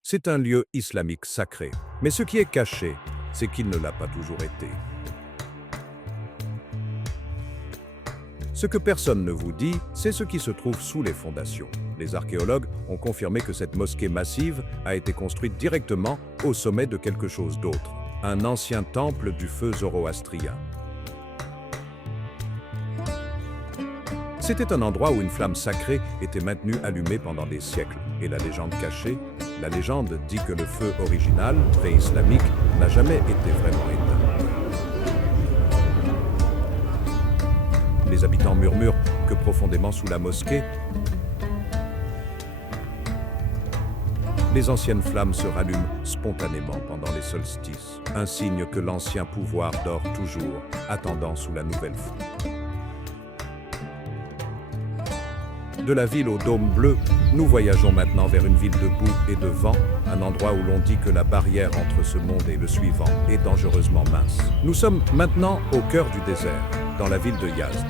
C'est un lieu islamique sacré, mais ce qui est caché, c'est qu'il ne l'a pas toujours été. Ce que personne ne vous dit, c'est ce qui se trouve sous les fondations. Les archéologues ont confirmé que cette mosquée massive a été construite directement au sommet de quelque chose d'autre, un ancien temple du feu zoroastrien. C'était un endroit où une flamme sacrée était maintenue allumée pendant des siècles. Et la légende cachée, la légende dit que le feu original, pré-islamique, n'a jamais été vraiment éteint. Les habitants murmurent que profondément sous la mosquée, les anciennes flammes se rallument spontanément pendant les solstices, un signe que l'ancien pouvoir dort toujours, attendant sous la nouvelle foule. De la ville au dôme bleu, nous voyageons maintenant vers une ville de boue et de vent, un endroit où l'on dit que la barrière entre ce monde et le suivant est dangereusement mince. Nous sommes maintenant au cœur du désert, dans la ville de Yazd.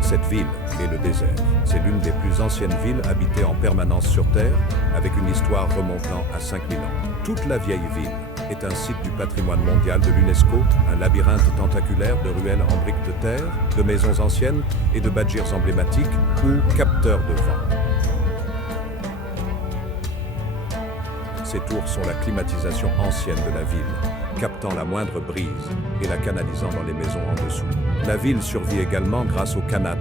Cette ville est le désert. C'est l'une des plus anciennes villes habitées en permanence sur Terre, avec une histoire remontant à 5000 ans. Toute la vieille ville est un site du patrimoine mondial de l'UNESCO, un labyrinthe tentaculaire de ruelles en briques de terre, de maisons anciennes et de bâtirs emblématiques ou capteurs de vent. Ces tours sont la climatisation ancienne de la ville, captant la moindre brise et la canalisant dans les maisons en dessous. La ville survit également grâce aux kanats,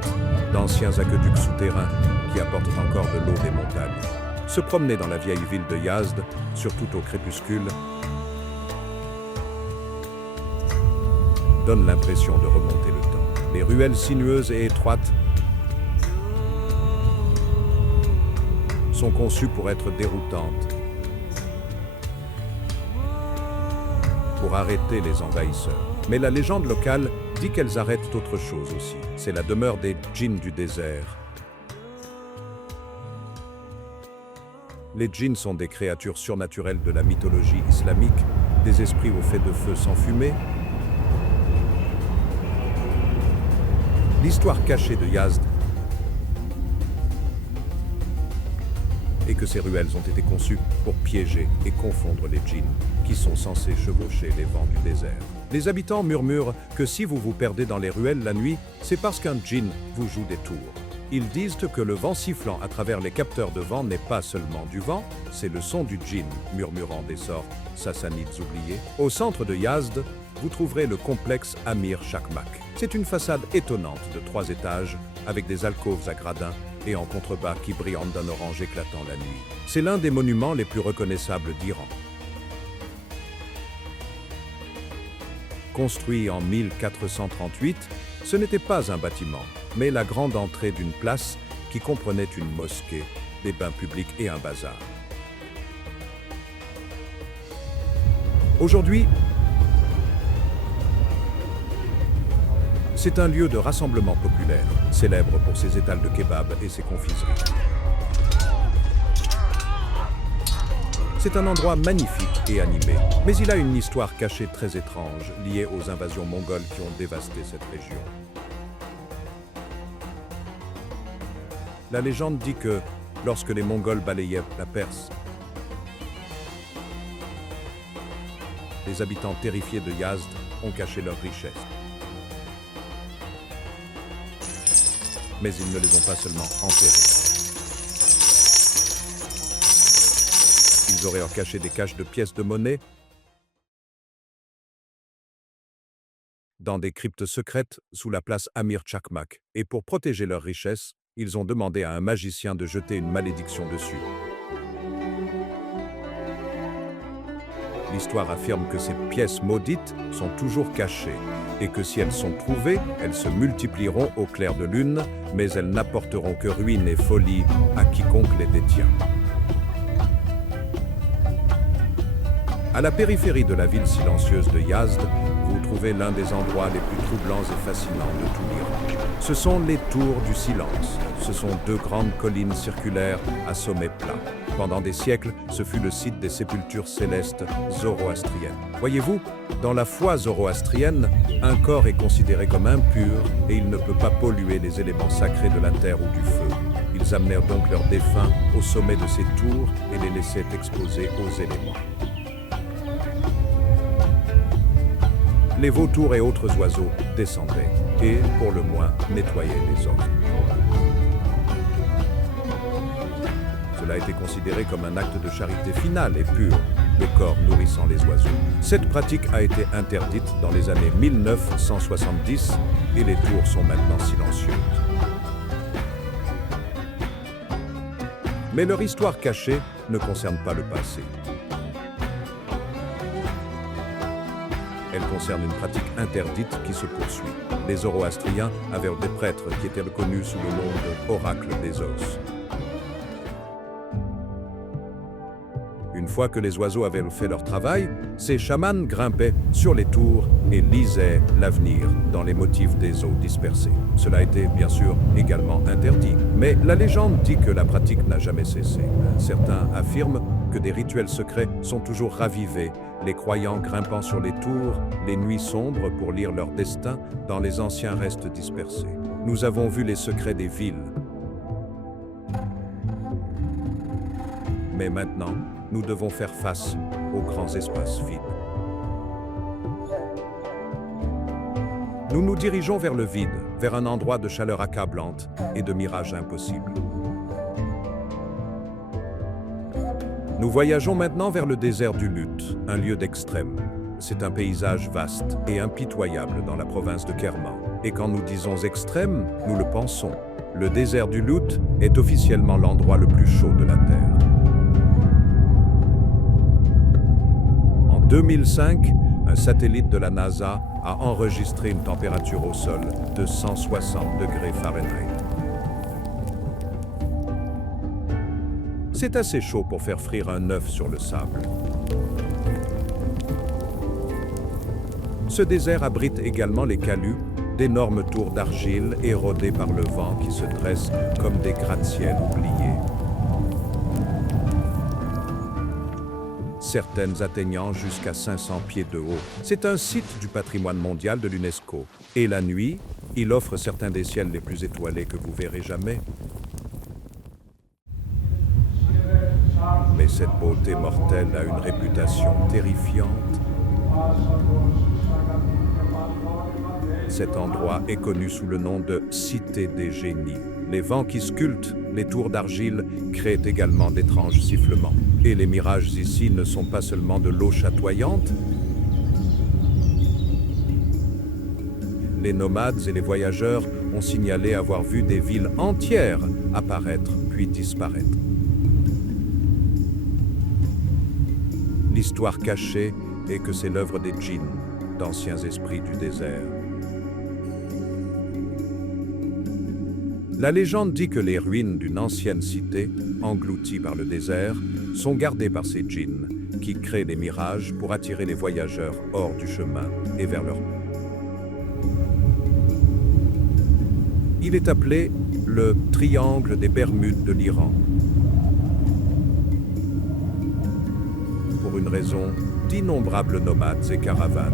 d'anciens aqueducs souterrains qui apportent encore de l'eau des montagnes. Se promener dans la vieille ville de Yazd, surtout au crépuscule, donne l'impression de remonter le temps. Les ruelles sinueuses et étroites sont conçues pour être déroutantes, pour arrêter les envahisseurs. Mais la légende locale dit qu'elles arrêtent autre chose aussi. C'est la demeure des djinns du désert. Les djinns sont des créatures surnaturelles de la mythologie islamique, des esprits au fait de feu sans fumée. L'histoire cachée de Yazd est que ces ruelles ont été conçues pour piéger et confondre les djinns, qui sont censés chevaucher les vents du désert. Les habitants murmurent que si vous vous perdez dans les ruelles la nuit, c'est parce qu'un djinn vous joue des tours. Ils disent que le vent sifflant à travers les capteurs de vent n'est pas seulement du vent, c'est le son du djinn murmurant des sorts sassanides oubliés. Au centre de Yazd, vous trouverez le complexe Amir Chakmak. C'est une façade étonnante de 3 étages, avec des alcôves à gradins et en contrebas qui brillent d'un orange éclatant la nuit. C'est l'un des monuments les plus reconnaissables d'Iran. Construit en 1438, ce n'était pas un bâtiment, mais la grande entrée d'une place qui comprenait une mosquée, des bains publics et un bazar. Aujourd'hui, c'est un lieu de rassemblement populaire, célèbre pour ses étals de kebab et ses confiseries. C'est un endroit magnifique et animé, mais il a une histoire cachée très étrange, liée aux invasions mongoles qui ont dévasté cette région. La légende dit que, lorsque les Mongols balayaient la Perse, les habitants terrifiés de Yazd ont caché leurs richesses. Mais ils ne les ont pas seulement enterrés. Ils auraient caché des caches de pièces de monnaie dans des cryptes secrètes sous la place Amir Chakmak. Et pour protéger leurs richesses, ils ont demandé à un magicien de jeter une malédiction dessus. L'histoire affirme que ces pièces maudites sont toujours cachées et que si elles sont trouvées, elles se multiplieront au clair de lune, mais elles n'apporteront que ruine et folie à quiconque les détient. À la périphérie de la ville silencieuse de Yazd, vous trouvez l'un des endroits les plus troublants et fascinants de tout l'Iran. Ce sont les Tours du Silence. Ce sont 2 grandes collines circulaires à sommet plat. Pendant des siècles, ce fut le site des sépultures célestes zoroastriennes. Voyez-vous, dans la foi zoroastrienne, un corps est considéré comme impur et il ne peut pas polluer les éléments sacrés de la terre ou du feu. Ils amenèrent donc leurs défunts au sommet de ces tours et les laissaient exposés aux éléments. Les vautours et autres oiseaux descendaient et, pour le moins, nettoyaient les os. Cela était considéré comme un acte de charité finale et pur, le corps nourrissant les oiseaux. Cette pratique a été interdite dans les années 1970 et les tours sont maintenant silencieuses. Mais leur histoire cachée ne concerne pas le passé. Elle concerne une pratique interdite qui se poursuit. Les Zoroastriens avaient des prêtres qui étaient reconnus sous le nom de oracle des os. Une fois que les oiseaux avaient fait leur travail, ces chamans grimpaient sur les tours et lisaient l'avenir dans les motifs des os dispersés. Cela était bien sûr également interdit, mais la légende dit que la pratique n'a jamais cessé. Certains affirment que des rituels secrets sont toujours ravivés, les croyants grimpant sur les tours, les nuits sombres pour lire leur destin dans les anciens restes dispersés. Nous avons vu les secrets des villes. Mais maintenant, nous devons faire face aux grands espaces vides. Nous nous dirigeons vers le vide, vers un endroit de chaleur accablante et de mirages impossibles. Nous voyageons maintenant vers le désert du Lut, un lieu d'extrême. C'est un paysage vaste et impitoyable dans la province de Kerman. Et quand nous disons extrême, nous le pensons. Le désert du Lut est officiellement l'endroit le plus chaud de la Terre. En 2005, un satellite de la NASA a enregistré une température au sol de 160 degrés Fahrenheit. C'est assez chaud pour faire frire un œuf sur le sable. Ce désert abrite également les calus, d'énormes tours d'argile érodées par le vent qui se dressent comme des gratte-ciel oubliés. Certaines atteignant jusqu'à 500 pieds de haut. C'est un site du patrimoine mondial de l'UNESCO. Et la nuit, il offre certains des ciels les plus étoilés que vous verrez jamais. Mais cette beauté mortelle a une réputation terrifiante. Cet endroit est connu sous le nom de Cité des génies. Les vents qui sculptent les tours d'argile créent également d'étranges sifflements. Et les mirages ici ne sont pas seulement de l'eau chatoyante, Les nomades et les voyageurs ont signalé avoir vu des villes entières apparaître puis disparaître. L'histoire cachée est que c'est l'œuvre des djinns, d'anciens esprits du désert. La légende dit que les ruines d'une ancienne cité, engloutie par le désert, sont gardées par ces djinns, qui créent des mirages pour attirer les voyageurs hors du chemin et vers leur... Il est appelé le triangle des Bermudes de l'Iran. Pour une raison, d'innombrables nomades et caravanes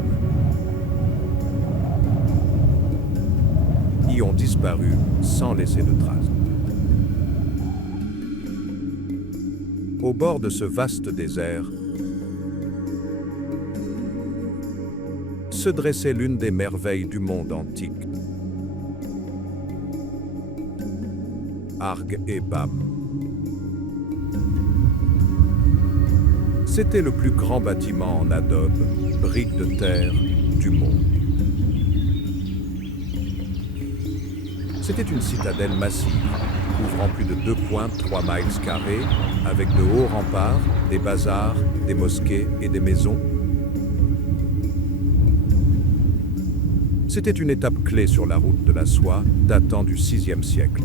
y ont disparu sans laisser de traces. Au bord de ce vaste désert se dressait l'une des merveilles du monde antique. Arg et Bam. C'était le plus grand bâtiment en adobe, briques de terre, du monde. C'était une citadelle massive, couvrant plus de 2,3 miles carrés, avec de hauts remparts, des bazars, des mosquées et des maisons. C'était une étape clé sur la route de la soie, datant du VIe siècle.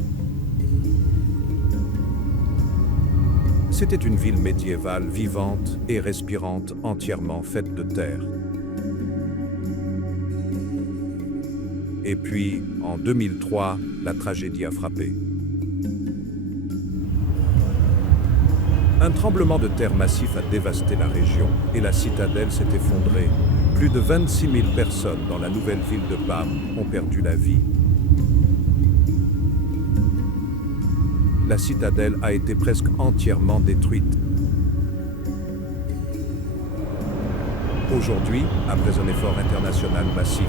C'était une ville médiévale vivante et respirante, entièrement faite de terre. Et puis, en 2003, la tragédie a frappé. Un tremblement de terre massif a dévasté la région et la citadelle s'est effondrée. Plus de 26 000 personnes dans la nouvelle ville de Bam ont perdu la vie. La citadelle a été presque entièrement détruite. Aujourd'hui, après un effort international massif,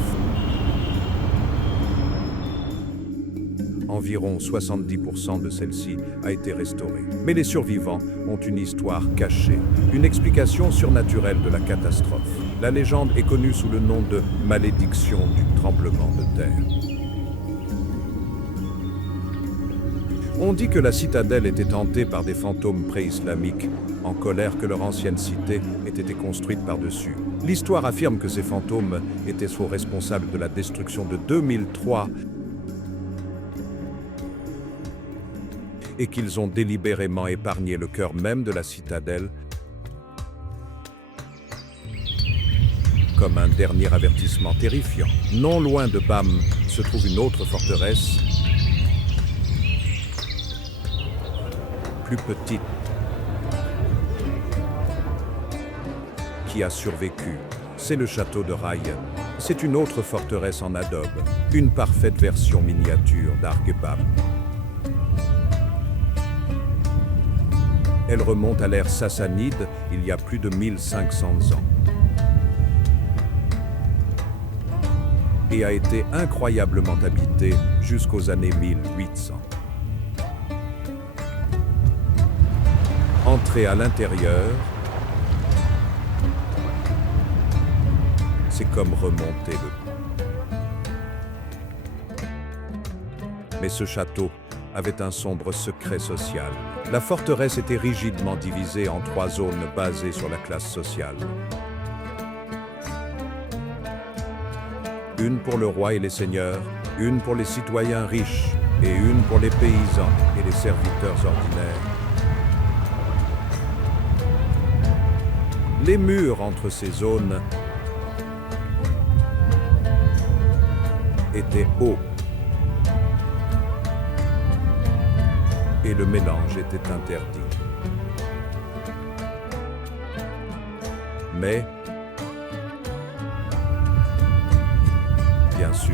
environ 70% de celle-ci a été restaurée. Mais les survivants ont une histoire cachée, une explication surnaturelle de la catastrophe. La légende est connue sous le nom de malédiction du tremblement de terre. On dit que la citadelle était hantée par des fantômes pré-islamiques, en colère que leur ancienne cité ait été construite par-dessus. L'histoire affirme que ces fantômes étaient soit responsables de la destruction de 2003 et qu'ils ont délibérément épargné le cœur même de la citadelle comme un dernier avertissement terrifiant. Non loin de Bam se trouve une autre forteresse, plus petite, qui a survécu. C'est le château de Ryan. C'est une autre forteresse en adobe, une parfaite version miniature d'Arg-e-Bam. Elle remonte à l'ère sassanide, il y a plus de 1500 ans. Et a été incroyablement habitée jusqu'aux années 1800. Entrer à l'intérieur, c'est comme remonter le... Mais ce château avait un sombre secret social. La forteresse était rigidement divisée en 3 zones basées sur la classe sociale. Une pour le roi et les seigneurs, une pour les citoyens riches et une pour les paysans et les serviteurs ordinaires. Les murs entre ces zones étaient hauts et le mélange était interdit. Mais, bien sûr,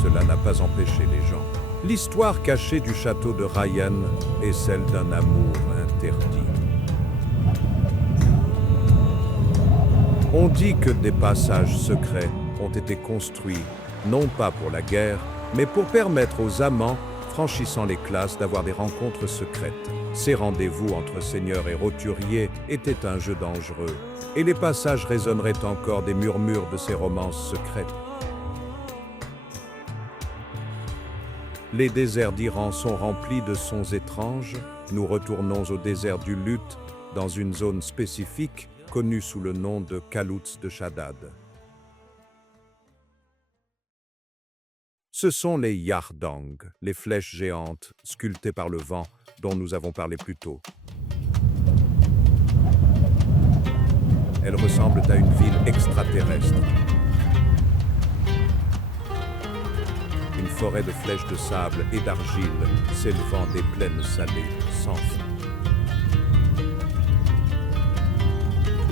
cela n'a pas empêché les gens. L'histoire cachée du château de Ryan est celle d'un amour interdit. On dit que des passages secrets ont été construits, non pas pour la guerre, mais pour permettre aux amants franchissant les classes d'avoir des rencontres secrètes. Ces rendez-vous entre seigneurs et roturiers étaient un jeu dangereux, et les passages résonneraient encore des murmures de ces romances secrètes. Les déserts d'Iran sont remplis de sons étranges. Nous retournons au désert du Lut, dans une zone spécifique connue sous le nom de Khaloutz de Shaddad. Ce sont les Yardang, les flèches géantes sculptées par le vent dont nous avons parlé plus tôt. Elles ressemblent à une ville extraterrestre. Une forêt de flèches de sable et d'argile s'élevant des plaines salées sans fin.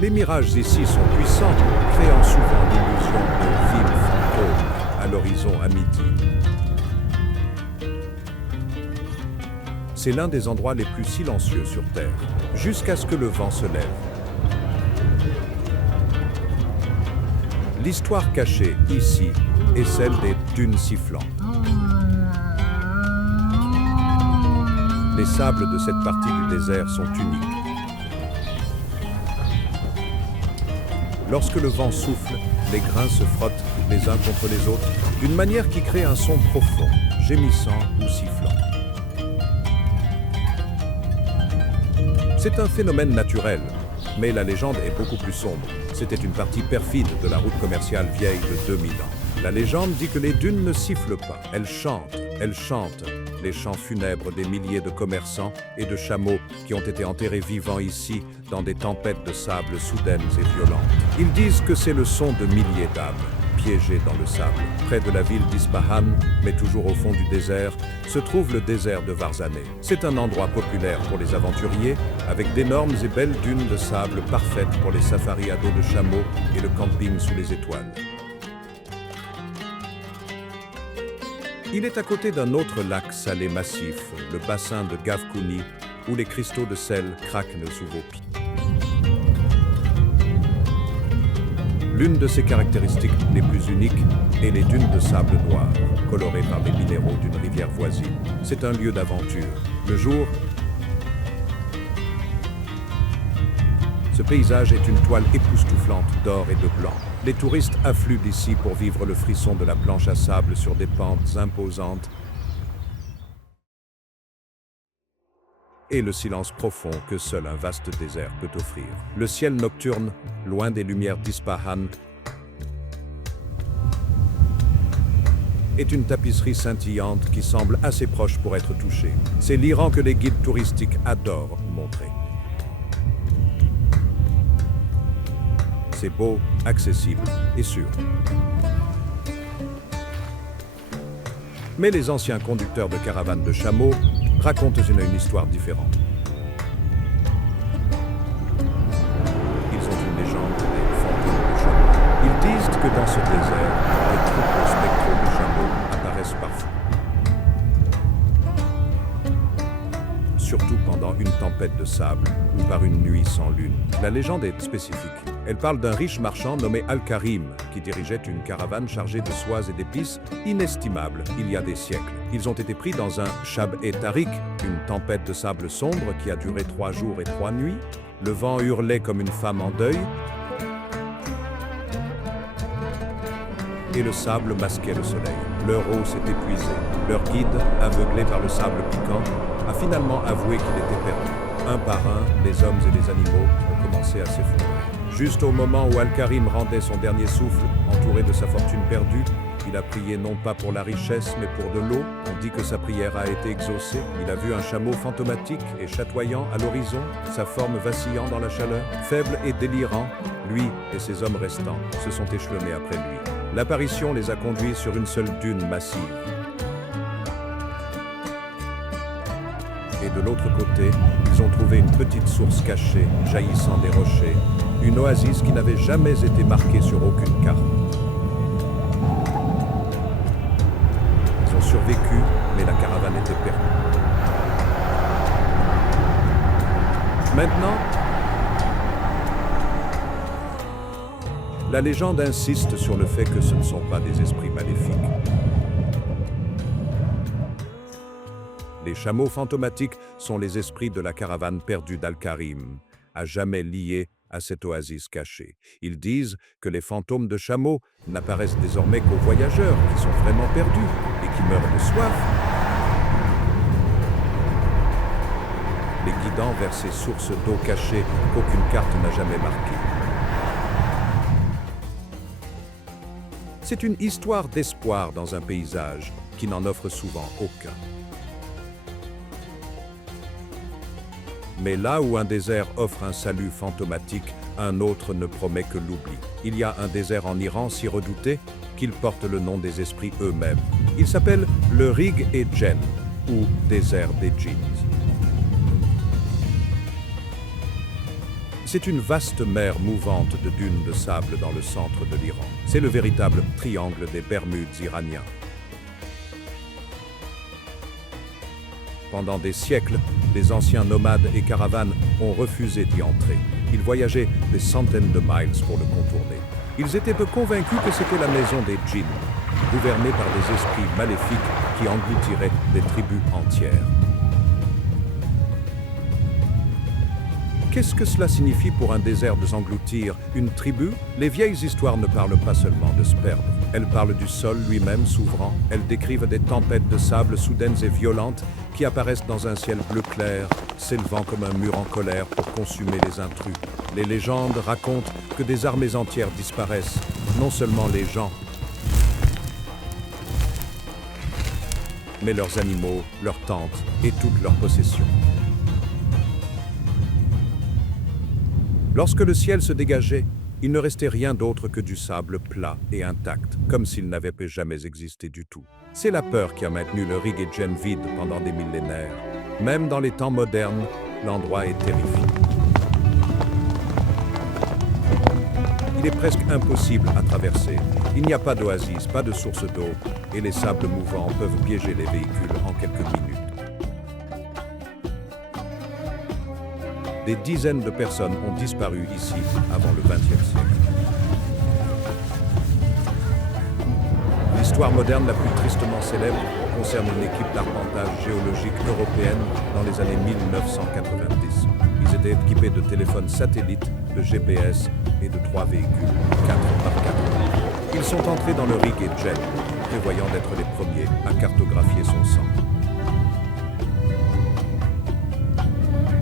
Les mirages ici sont puissants, créant souvent l'illusion de villes fantômes à l'horizon à midi. C'est l'un des endroits les plus silencieux sur Terre, jusqu'à ce que le vent se lève. L'histoire cachée ici est celle des dunes sifflantes. Les sables de cette partie du désert sont uniques. Lorsque le vent souffle, les grains se frottent les uns contre les autres d'une manière qui crée un son profond, gémissant ou sifflant. C'est un phénomène naturel, mais la légende est beaucoup plus sombre. C'était une partie perfide de la route commerciale vieille de 2000 ans. La légende dit que les dunes ne sifflent pas, elles chantent les chants funèbres des milliers de commerçants et de chameaux qui ont été enterrés vivants ici dans des tempêtes de sable soudaines et violentes. Ils disent que c'est le son de milliers d'âmes piégées dans le sable. Près de la ville d'Ispahan, mais toujours au fond du désert, se trouve le désert de Varzané. C'est un endroit populaire pour les aventuriers, avec d'énormes et belles dunes de sable parfaites pour les safaris à dos de chameaux et le camping sous les étoiles. Il est à côté d'un autre lac salé massif, le bassin de Gavkuni, où les cristaux de sel craquent sous vos pieds. L'une de ses caractéristiques les plus uniques est les dunes de sable noir, colorées par les minéraux d'une rivière voisine. C'est un lieu d'aventure. Le jour, ce paysage est une toile époustouflante d'or et de blanc. Les touristes affluent d'ici pour vivre le frisson de la planche à sable sur des pentes imposantes et le silence profond que seul un vaste désert peut offrir. Le ciel nocturne, loin des lumières d'Ispahan, est une tapisserie scintillante qui semble assez proche pour être touchée. C'est l'Iran que les guides touristiques adorent montrer. C'est beau, accessible et sûr. Mais les anciens conducteurs de caravanes de chameaux racontent une histoire différente. Ils ont une légende des fantômes de chameaux. Ils disent que dans ce désert, des troupeaux spectraux de chameaux apparaissent parfois. Surtout pendant une tempête de sable ou par une nuit sans lune. La légende est spécifique. Elle parle d'un riche marchand nommé Al-Karim qui dirigeait une caravane chargée de soies et d'épices inestimables il y a des siècles. Ils ont été pris dans un Shab-e-Tariq, une tempête de sable sombre qui a duré 3 jours et 3 nuits. Le vent hurlait comme une femme en deuil et le sable masquait le soleil. Leur eau s'est épuisée. Leur guide, aveuglé par le sable piquant, a finalement avoué qu'il était perdu. Un par un, les hommes et les animaux ont commencé à s'effondrer. Juste au moment où Al-Karim rendait son dernier souffle, entouré de sa fortune perdue, il a prié non pas pour la richesse, mais pour de l'eau. On dit que sa prière a été exaucée. Il a vu un chameau fantomatique et chatoyant à l'horizon, sa forme vacillant dans la chaleur. Faible et délirant, lui et ses hommes restants se sont échelonnés après lui. L'apparition les a conduits sur une seule dune massive. Et de l'autre côté, ils ont trouvé une petite source cachée, jaillissant des rochers, une oasis qui n'avait jamais été marquée sur aucune carte. Ils ont survécu, mais la caravane était perdue. Maintenant, la légende insiste sur le fait que ce ne sont pas des esprits maléfiques. Les chameaux fantomatiques sont les esprits de la caravane perdue d'Al-Karim, à jamais liés à cette oasis cachée. Ils disent que les fantômes de chameaux n'apparaissent désormais qu'aux voyageurs qui sont vraiment perdus et qui meurent de soif, les guidant vers ces sources d'eau cachées qu'aucune carte n'a jamais marquées. C'est une histoire d'espoir dans un paysage qui n'en offre souvent aucun. Mais là où un désert offre un salut fantomatique, un autre ne promet que l'oubli. Il y a un désert en Iran si redouté qu'il porte le nom des esprits eux-mêmes. Il s'appelle le Rig et Djen, ou désert des djinns. C'est une vaste mer mouvante de dunes de sable dans le centre de l'Iran. C'est le véritable triangle des Bermudes iraniens. Pendant des siècles, les anciens nomades et caravanes ont refusé d'y entrer. Ils voyageaient des centaines de miles pour le contourner. Ils étaient peu convaincus que c'était la maison des djinns, gouvernée par des esprits maléfiques qui engloutiraient des tribus entières. Qu'est-ce que cela signifie pour un désert de s'engloutir une tribu? Les vieilles histoires ne parlent pas seulement de se perdre. Elles parlent du sol lui-même s'ouvrant. Elles décrivent des tempêtes de sable soudaines et violentes qui apparaissent dans un ciel bleu clair, s'élevant comme un mur en colère pour consumer les intrus. Les légendes racontent que des armées entières disparaissent, non seulement les gens, mais leurs animaux, leurs tentes et toutes leurs possessions. Lorsque le ciel se dégageait, il ne restait rien d'autre que du sable plat et intact, comme s'il n'avait jamais existé du tout. C'est la peur qui a maintenu le Rig et Djen vide pendant des millénaires. Même dans les temps modernes, l'endroit est terrifiant. Il est presque impossible à traverser. Il n'y a pas d'oasis, pas de source d'eau, et les sables mouvants peuvent piéger les véhicules en quelques minutes. Des dizaines de personnes ont disparu ici avant le XXe siècle. L'histoire moderne la plus tristement célèbre concerne une équipe d'arpentage géologique européenne dans les années 1990. Ils étaient équipés de téléphones satellites, de GPS et de 3 véhicules, 4x4. Ils sont entrés dans le Rig et Djen, prévoyant d'être les premiers à cartographier son sang.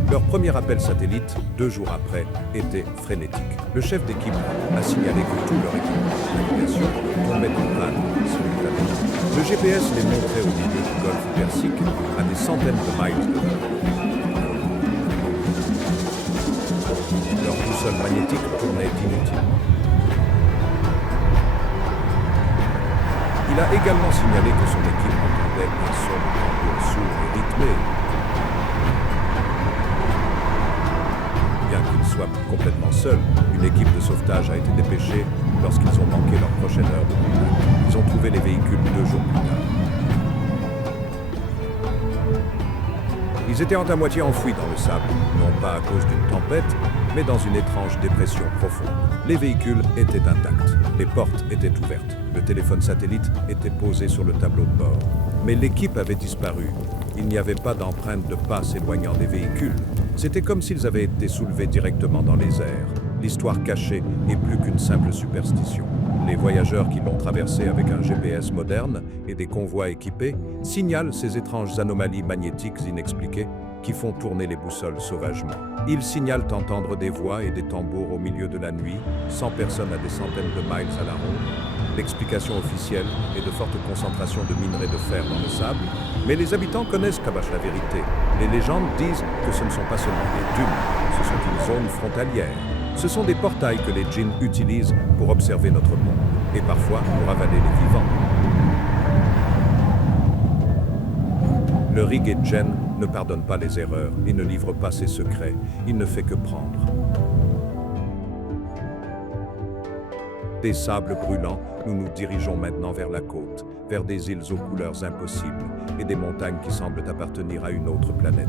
Leur premier appel satellite, 2 jours après, était frénétique. Le chef d'équipe a signalé que tout leur équipement de navigation tombait en panne simultanément. Le GPS les montrait au milieu du golfe Persique, à des centaines de miles de là. Leur boussole magnétique tournait inutilement. Il a également signalé que son équipe entendait un son de tambour sourd et rythmé. Bien qu'ils soient complètement seuls, une équipe de sauvetage a été dépêchée lorsqu'ils ont manqué leur prochaine heure de contact. Ils ont trouvé les véhicules 2 jours plus tard. Ils étaient à moitié enfouis dans le sable, non pas à cause d'une tempête, mais dans une étrange dépression profonde. Les véhicules étaient intacts, les portes étaient ouvertes, le téléphone satellite était posé sur le tableau de bord. Mais l'équipe avait disparu. Il n'y avait pas d'empreinte de pas s'éloignant des véhicules. C'était comme s'ils avaient été soulevés directement dans les airs. L'histoire cachée n'est plus qu'une simple superstition. Les voyageurs qui l'ont traversée avec un GPS moderne et des convois équipés signalent ces étranges anomalies magnétiques inexpliquées qui font tourner les boussoles sauvagement. Ils signalent entendre des voix et des tambours au milieu de la nuit, 100 personnes à des centaines de miles à la ronde. L'explication officielle est de fortes concentrations de minerais de fer dans le sable, mais les habitants connaissent Kabash la vérité. Les légendes disent que ce ne sont pas seulement des dunes, ce sont une zone frontalière. Ce sont des portails que les djinns utilisent pour observer notre monde, et parfois pour avaler les vivants. Le Rig et Djen ne pardonne pas les erreurs et ne livre pas ses secrets, il ne fait que prendre. Des sables brûlants, nous nous dirigeons maintenant vers la côte, vers des îles aux couleurs impossibles et des montagnes qui semblent appartenir à une autre planète.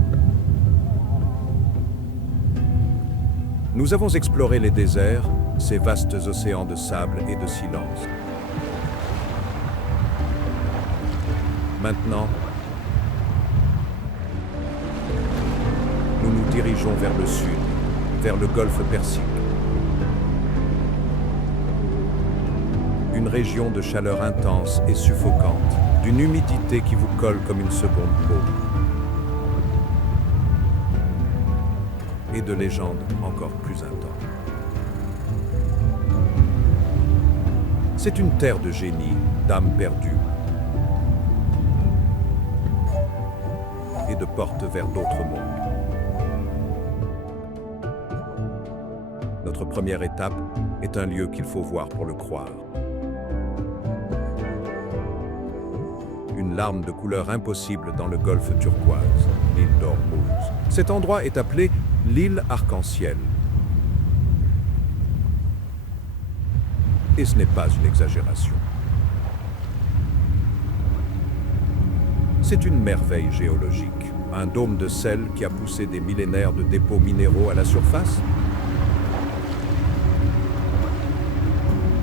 Nous avons exploré les déserts, ces vastes océans de sable et de silence. nous nous dirigeons vers le sud, vers le golfe Persique. Une région de chaleur intense et suffocante, d'une humidité qui vous colle comme une seconde peau. Et de légendes encore plus intenses. C'est une terre de génie, d'âmes perdues et de portes vers d'autres mondes. Notre première étape est un lieu qu'il faut voir pour le croire. Une larme de couleur impossible dans le golfe turquoise, l'île d'Ormuz. Cet endroit est appelé l'île arc-en-ciel. Et ce n'est pas une exagération. C'est une merveille géologique, un dôme de sel qui a poussé des millénaires de dépôts minéraux à la surface.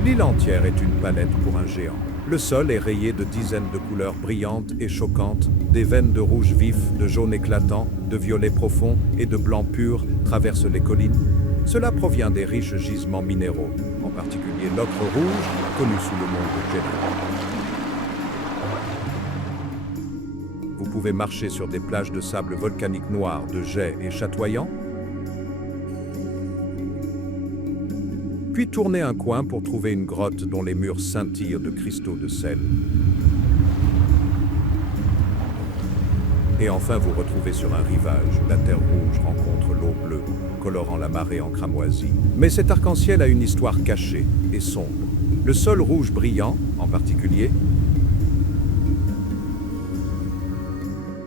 L'île entière est une palette pour un géant. Le sol est rayé de dizaines de couleurs brillantes et choquantes, des veines de rouge vif, de jaune éclatant, de violet profond et de blanc pur traversent les collines. Cela provient des riches gisements minéraux, en particulier l'ocre rouge, connu sous le nom de Djennat. Vous pouvez marcher sur des plages de sable volcanique noir, de jets et chatoyants, puis tournez un coin pour trouver une grotte dont les murs scintillent de cristaux de sel. Et enfin, vous retrouvez sur un rivage, la terre rouge rencontre l'eau bleue, colorant la marée en cramoisie. Mais cet arc-en-ciel a une histoire cachée et sombre. Le sol rouge brillant, en particulier,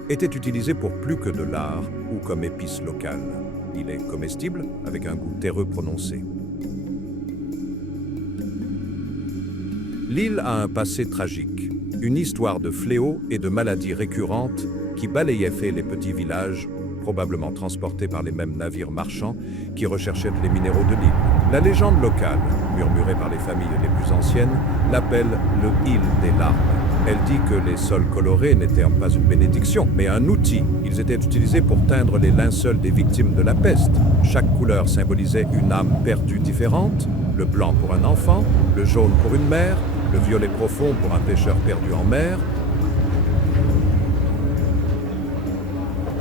était utilisé pour plus que de l'art ou comme épice locale. Il est comestible, avec un goût terreux prononcé. L'île a un passé tragique, une histoire de fléaux et de maladies récurrentes qui balayaient les petits villages, probablement transportés par les mêmes navires marchands qui recherchaient les minéraux de l'île. La légende locale, murmurée par les familles les plus anciennes, l'appelle le île des larmes. Elle dit que les sols colorés n'étaient pas une bénédiction, mais un outil. Ils étaient utilisés pour teindre les linceuls des victimes de la peste. Chaque couleur symbolisait une âme perdue différente, le blanc pour un enfant, le jaune pour une mère, le violet profond pour un pêcheur perdu en mer,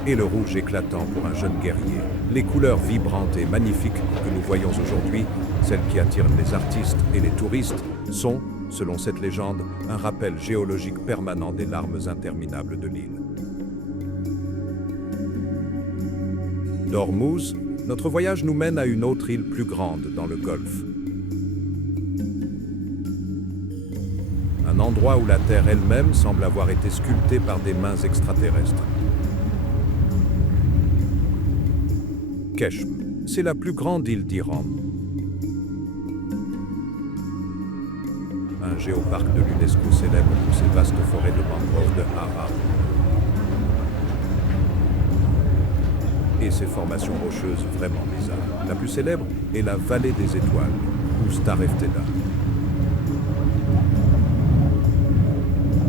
et le rouge éclatant pour un jeune guerrier. Les couleurs vibrantes et magnifiques que nous voyons aujourd'hui, celles qui attirent les artistes et les touristes, sont, selon cette légende, un rappel géologique permanent des larmes interminables de l'île. D'Ormuz, notre voyage nous mène à une autre île plus grande dans le Golfe. Un endroit où la terre elle-même semble avoir été sculptée par des mains extraterrestres. Keshm, c'est la plus grande île d'Iran. Un géoparc de l'UNESCO célèbre pour ses vastes forêts de mangroves de Hara et ses formations rocheuses vraiment bizarres. La plus célèbre est la vallée des étoiles, ou Star Efteda.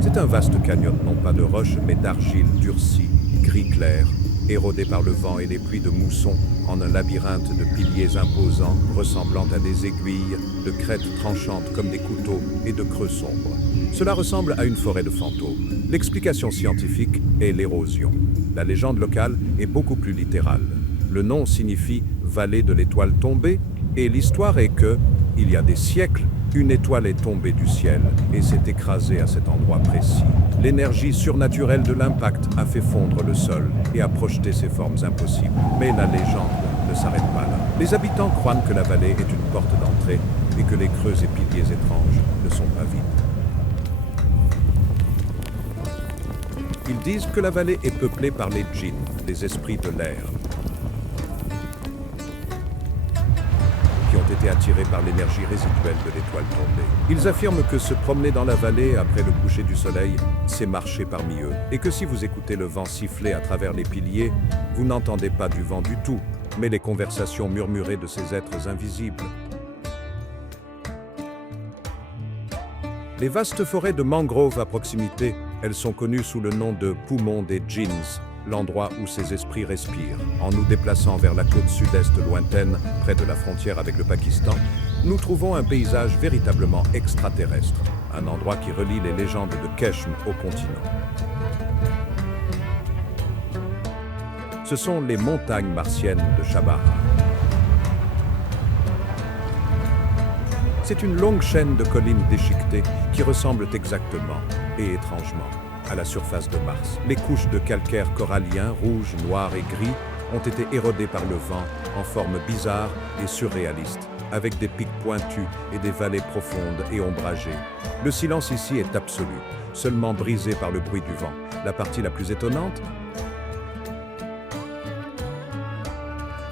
C'est un vaste canyon non pas de roches mais d'argile durcie, gris clair, érodé par le vent et les pluies de mousson en un labyrinthe de piliers imposants ressemblant à des aiguilles, de crêtes tranchantes comme des couteaux et de creux sombres. Cela ressemble à une forêt de fantômes. L'explication scientifique est l'érosion. La légende locale est beaucoup plus littérale. Le nom signifie « vallée de l'étoile tombée » et l'histoire est que, il y a des siècles, une étoile est tombée du ciel et s'est écrasée à cet endroit précis. L'énergie surnaturelle de l'impact a fait fondre le sol et a projeté ses formes impossibles. Mais la légende ne s'arrête pas là. Les habitants croient que la vallée est une porte d'entrée et que les creux et piliers étranges ne sont pas vides. Ils disent que la vallée est peuplée par les djinns, les esprits de l'air, qui ont été attirés par l'énergie résiduelle de l'étoile tombée. Ils affirment que se promener dans la vallée après le coucher du soleil, c'est marcher parmi eux, et que si vous écoutez le vent siffler à travers les piliers, vous n'entendez pas du vent du tout, mais les conversations murmurées de ces êtres invisibles. Les vastes forêts de mangroves à proximité, elles sont connues sous le nom de poumons des djinns, l'endroit où ces esprits respirent. En nous déplaçant vers la côte sud-est lointaine, près de la frontière avec le Pakistan, nous trouvons un paysage véritablement extraterrestre, un endroit qui relie les légendes de Keshm au continent. Ce sont les montagnes martiennes de Chabahar. C'est une longue chaîne de collines déchiquetées qui ressemblent exactement et étrangement à la surface de Mars. Les couches de calcaire corallien, rouge, noir et gris, ont été érodées par le vent en forme bizarre et surréaliste, avec des pics pointus et des vallées profondes et ombragées. Le silence ici est absolu, seulement brisé par le bruit du vent. La partie la plus étonnante,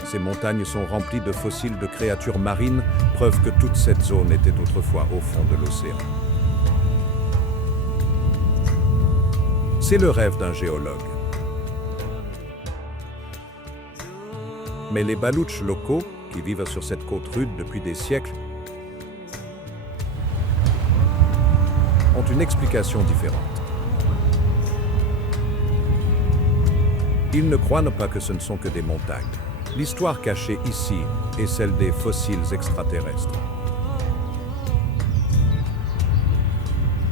ces montagnes sont remplies de fossiles de créatures marines, preuve que toute cette zone était autrefois au fond de l'océan. C'est le rêve d'un géologue. Mais les Baloutches locaux, qui vivent sur cette côte rude depuis des siècles, ont une explication différente. Ils ne croient pas que ce ne sont que des montagnes. L'histoire cachée ici est celle des fossiles extraterrestres.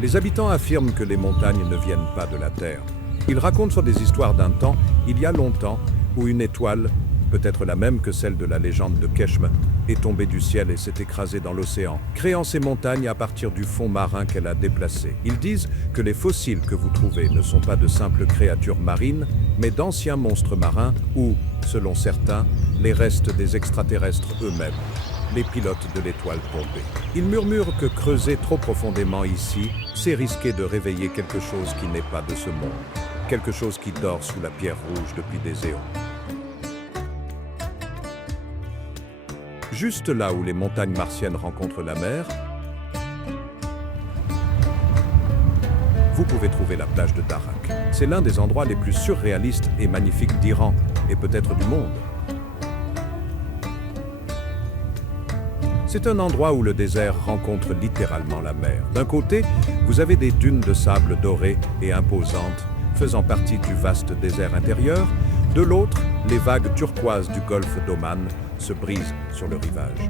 Les habitants affirment que les montagnes ne viennent pas de la Terre. Ils racontent sur des histoires d'un temps, il y a longtemps, où une étoile, peut-être la même que celle de la légende de Keshm, est tombée du ciel et s'est écrasée dans l'océan, créant ces montagnes à partir du fond marin qu'elle a déplacé. Ils disent que les fossiles que vous trouvez ne sont pas de simples créatures marines, mais d'anciens monstres marins ou, selon certains, les restes des extraterrestres eux-mêmes, les pilotes de l'étoile tombée. Ils murmurent que creuser trop profondément ici, c'est risquer de réveiller quelque chose qui n'est pas de ce monde, quelque chose qui dort sous la pierre rouge depuis des éons. Juste là où les montagnes martiennes rencontrent la mer, vous pouvez trouver la plage de Darak. C'est l'un des endroits les plus surréalistes et magnifiques d'Iran, et peut-être du monde. C'est un endroit où le désert rencontre littéralement la mer. D'un côté, vous avez des dunes de sable dorées et imposantes, faisant partie du vaste désert intérieur. De l'autre, les vagues turquoises du golfe d'Oman se brisent sur le rivage.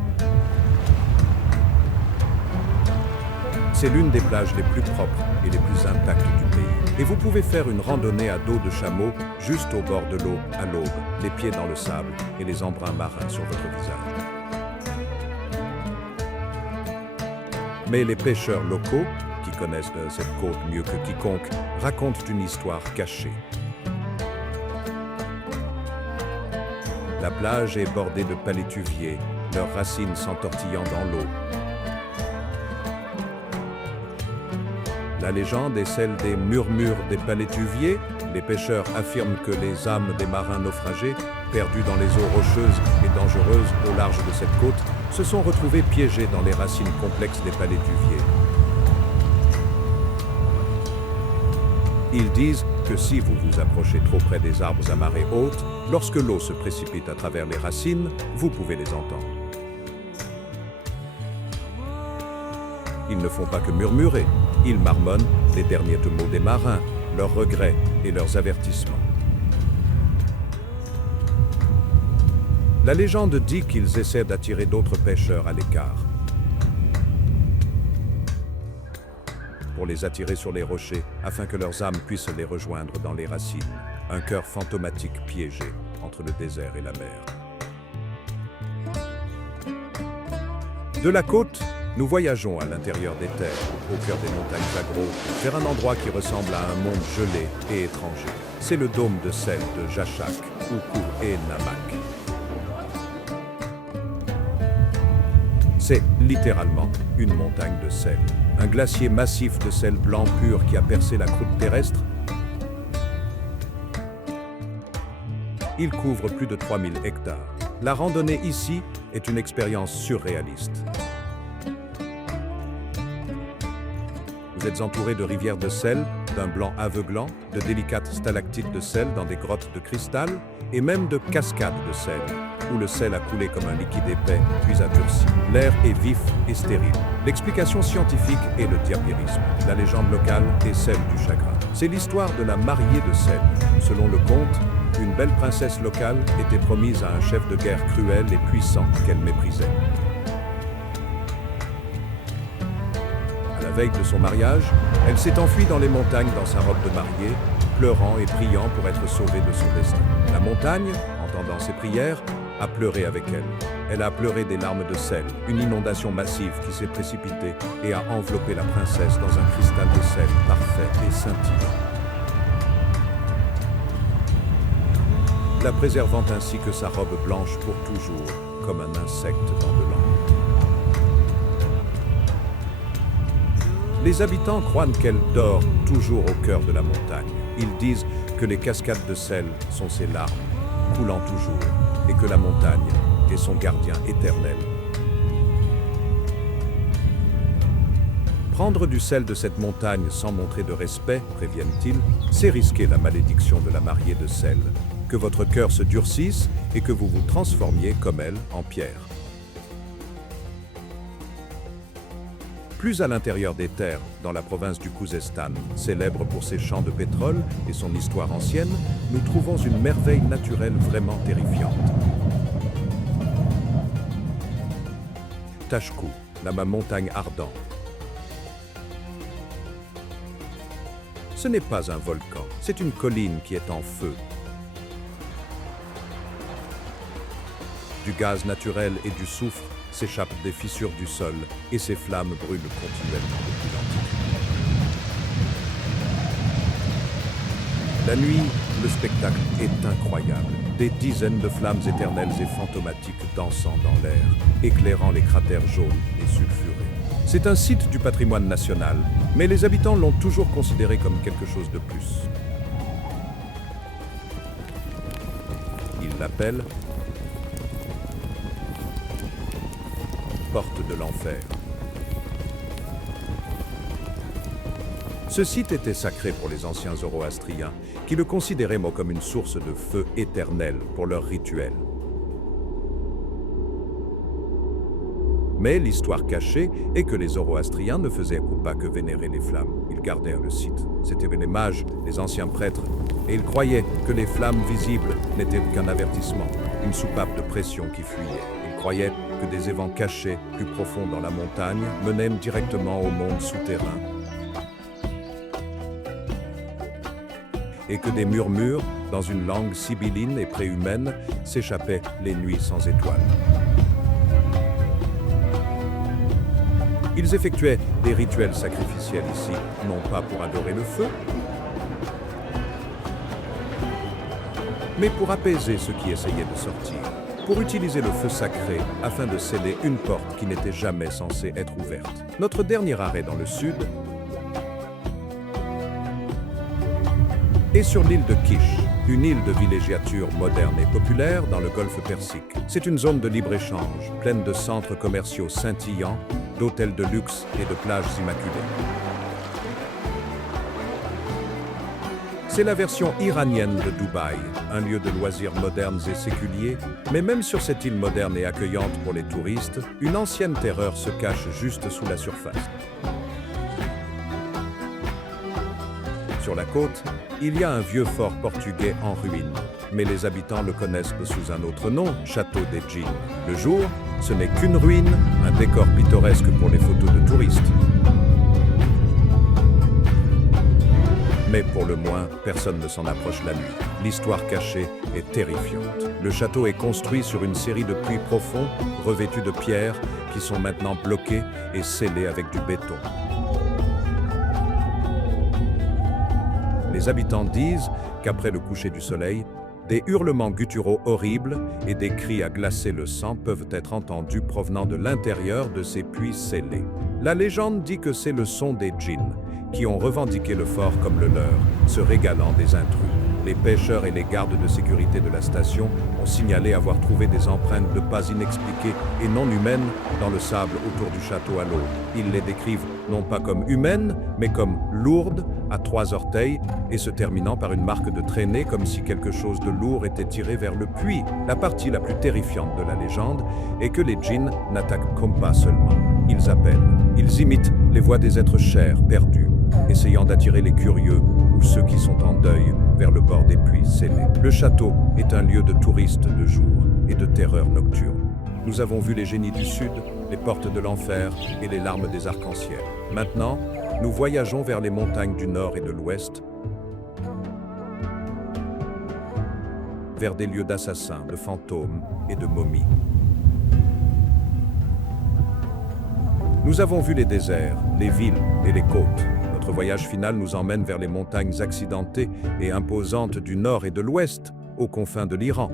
C'est l'une des plages les plus propres et les plus intactes du pays. Et vous pouvez faire une randonnée à dos de chameau juste au bord de l'eau à l'aube, les pieds dans le sable et les embruns marins sur votre visage. Mais les pêcheurs locaux, qui connaissent cette côte mieux que quiconque, racontent une histoire cachée. La plage est bordée de palétuviers, leurs racines s'entortillant dans l'eau. La légende est celle des murmures des palétuviers. Les pêcheurs affirment que les âmes des marins naufragés, perdus dans les eaux rocheuses et dangereuses au large de cette côte, se sont retrouvés piégés dans les racines complexes des palétuviers. Ils disent que si vous vous approchez trop près des arbres à marée haute, lorsque l'eau se précipite à travers les racines, vous pouvez les entendre. Ils ne font pas que murmurer, ils marmonnent les derniers mots des marins, leurs regrets et leurs avertissements. La légende dit qu'ils essaient d'attirer d'autres pêcheurs à l'écart, pour les attirer sur les rochers, afin que leurs âmes puissent les rejoindre dans les racines, un cœur fantomatique piégé entre le désert et la mer. De la côte, nous voyageons à l'intérieur des terres, au cœur des montagnes Zagros, vers un endroit qui ressemble à un monde gelé et étranger. C'est le dôme de sel de Jashak, Uku et Namak. C'est littéralement une montagne de sel, un glacier massif de sel blanc pur qui a percé la croûte terrestre. Il couvre plus de 3000 hectares. La randonnée ici est une expérience surréaliste. Vous êtes entouré de rivières de sel, d'un blanc aveuglant, de délicates stalactites de sel dans des grottes de cristal, et même de cascades de sel, où le sel a coulé comme un liquide épais, puis a durci. L'air est vif et stérile. L'explication scientifique est le diapirisme. La légende locale est celle du chagrin. C'est l'histoire de la mariée de sel. Selon le conte, une belle princesse locale était promise à un chef de guerre cruel et puissant qu'elle méprisait. À la veille de son mariage, elle s'est enfuie dans les montagnes dans sa robe de mariée, pleurant et priant pour être sauvée de son destin. La montagne, entendant ses prières, a pleuré avec elle. Elle a pleuré des larmes de sel, une inondation massive qui s'est précipitée et a enveloppé la princesse dans un cristal de sel parfait et scintillant, la préservant ainsi que sa robe blanche pour toujours, comme un insecte dans de l'encre. Les habitants croient qu'elle dort toujours au cœur de la montagne. Ils disent que les cascades de sel sont ses larmes, coulant toujours, et que la montagne est son gardien éternel. Prendre du sel de cette montagne sans montrer de respect, préviennent-ils, c'est risquer la malédiction de la mariée de sel, que votre cœur se durcisse et que vous vous transformiez comme elle en pierre. Plus à l'intérieur des terres, dans la province du Khouzestan, célèbre pour ses champs de pétrole et son histoire ancienne, nous trouvons une merveille naturelle vraiment terrifiante. Tashkou, la montagne ardente. Ce n'est pas un volcan, c'est une colline qui est en feu. Du gaz naturel et du soufre s'échappent des fissures du sol et ces flammes brûlent continuellement depuis l'Antiquité. La nuit, le spectacle est incroyable. Des dizaines de flammes éternelles et fantomatiques dansant dans l'air, éclairant les cratères jaunes et sulfurés. C'est un site du patrimoine national, mais les habitants l'ont toujours considéré comme quelque chose de plus. Ils l'appellent porte de l'enfer. Ce site était sacré pour les anciens zoroastriens, qui le considéraient comme une source de feu éternel pour leurs rituels. Mais l'histoire cachée est que les zoroastriens ne faisaient pas que vénérer les flammes, ils gardèrent le site. C'étaient les mages, les anciens prêtres, et ils croyaient que les flammes visibles n'étaient qu'un avertissement, une soupape de pression qui fuyait. Ils croyaient que des évents cachés, plus profonds dans la montagne, menaient directement au monde souterrain, et que des murmures, dans une langue sibylline et préhumaine, s'échappaient les nuits sans étoiles. Ils effectuaient des rituels sacrificiels ici, non pas pour adorer le feu, mais pour apaiser ceux qui essayaient de sortir, pour utiliser le feu sacré afin de sceller une porte qui n'était jamais censée être ouverte. Notre dernier arrêt dans le sud est sur l'île de Kish, une île de villégiature moderne et populaire dans le golfe Persique. C'est une zone de libre-échange, pleine de centres commerciaux scintillants, d'hôtels de luxe et de plages immaculées. C'est la version iranienne de Dubaï, un lieu de loisirs modernes et séculiers, mais même sur cette île moderne et accueillante pour les touristes, une ancienne terreur se cache juste sous la surface. Sur la côte, il y a un vieux fort portugais en ruine, mais les habitants le connaissent sous un autre nom, Château des Djinns. Le jour, ce n'est qu'une ruine, un décor pittoresque pour les photos de touristes. Mais pour le moins, personne ne s'en approche la nuit. L'histoire cachée est terrifiante. Le château est construit sur une série de puits profonds, revêtus de pierres, qui sont maintenant bloqués et scellés avec du béton. Les habitants disent qu'après le coucher du soleil, des hurlements gutturaux horribles et des cris à glacer le sang peuvent être entendus provenant de l'intérieur de ces puits scellés. La légende dit que c'est le son des djinns, qui ont revendiqué le fort comme le leur, se régalant des intrus. Les pêcheurs et les gardes de sécurité de la station ont signalé avoir trouvé des empreintes de pas inexpliquées et non humaines dans le sable autour du château à l'eau. Ils les décrivent non pas comme humaines, mais comme lourdes, à 3 orteils, et se terminant par une marque de traînée comme si quelque chose de lourd était tiré vers le puits. La partie la plus terrifiante de la légende est que les djinns n'attaquent comme pas seulement. Ils appellent, ils imitent les voix des êtres chers, perdus, essayant d'attirer les curieux ou ceux qui sont en deuil vers le bord des puits scellés. Le château est un lieu de touristes de jour et de terreur nocturne. Nous avons vu les génies du Sud, les portes de l'enfer et les larmes des arcs-en-ciel. Maintenant, nous voyageons vers les montagnes du Nord et de l'Ouest, vers des lieux d'assassins, de fantômes et de momies. Nous avons vu les déserts, les villes et les côtes. Notre voyage final nous emmène vers les montagnes accidentées et imposantes du Nord et de l'Ouest, aux confins de l'Iran.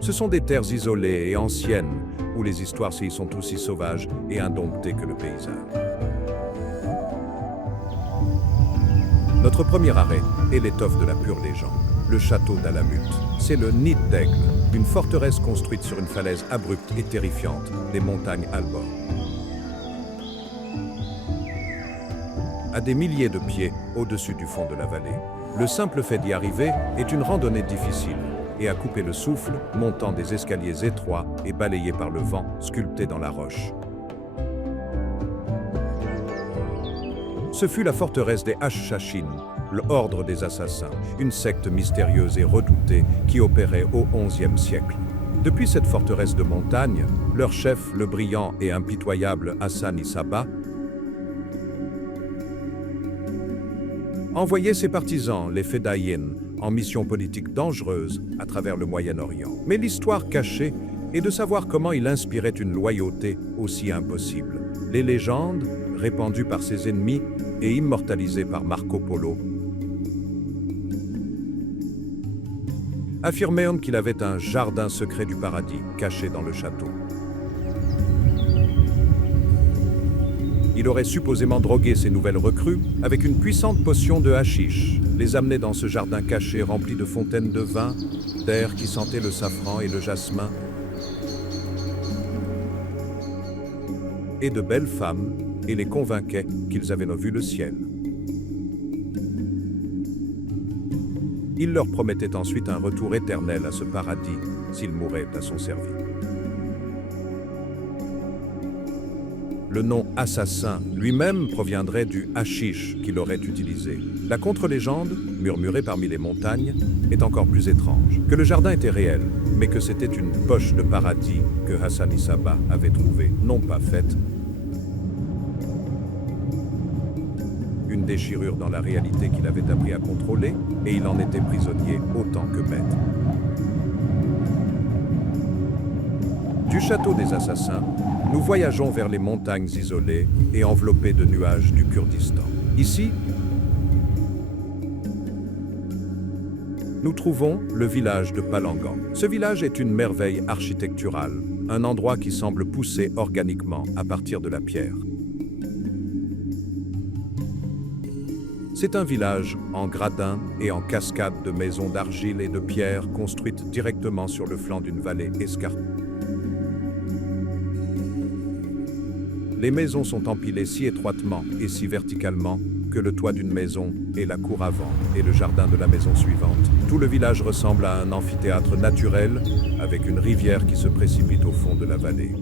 Ce sont des terres isolées et anciennes, où les histoires s'y sont aussi sauvages et indomptées que le paysage. Notre premier arrêt est l'étoffe de la pure légende, le château d'Alamut. C'est le nid d'aigle, une forteresse construite sur une falaise abrupte et terrifiante des montagnes Alborg. À des milliers de pieds au-dessus du fond de la vallée. Le simple fait d'y arriver est une randonnée difficile et à couper le souffle, montant des escaliers étroits et balayés par le vent sculpté dans la roche. Ce fut la forteresse des Hashashin, l'ordre des assassins, une secte mystérieuse et redoutée qui opérait au XIe siècle. Depuis cette forteresse de montagne, leur chef, le brillant et impitoyable Hassan-i-Sabbah, envoyait ses partisans, les Fedayeen, en mission politique dangereuse à travers le Moyen-Orient. Mais l'histoire cachée est de savoir comment il inspirait une loyauté aussi impossible. Les légendes, répandues par ses ennemis et immortalisées par Marco Polo, affirmaient qu'il avait un jardin secret du paradis caché dans le château. Il aurait supposément drogué ces nouvelles recrues avec une puissante potion de hashish, les amener dans ce jardin caché rempli de fontaines de vin, d'air qui sentait le safran et le jasmin, et de belles femmes, et les convainquait qu'ils avaient vu le ciel. Il leur promettait ensuite un retour éternel à ce paradis s'ils mouraient à son service. Le nom assassin lui-même proviendrait du hashish qu'il aurait utilisé. La contre-légende, murmurée parmi les montagnes, est encore plus étrange. Que le jardin était réel, mais que c'était une poche de paradis que Hassan-i-Sabbah avait trouvée, non pas faite. Une déchirure dans la réalité qu'il avait appris à contrôler, et il en était prisonnier autant que maître. Du château des assassins, nous voyageons vers les montagnes isolées et enveloppées de nuages du Kurdistan. Ici, nous trouvons le village de Palangan. Ce village est une merveille architecturale, un endroit qui semble pousser organiquement à partir de la pierre. C'est un village en gradins et en cascades de maisons d'argile et de pierre construites directement sur le flanc d'une vallée escarpée. Les maisons sont empilées si étroitement et si verticalement que le toit d'une maison est la cour avant et le jardin de la maison suivante. Tout le village ressemble à un amphithéâtre naturel avec une rivière qui se précipite au fond de la vallée.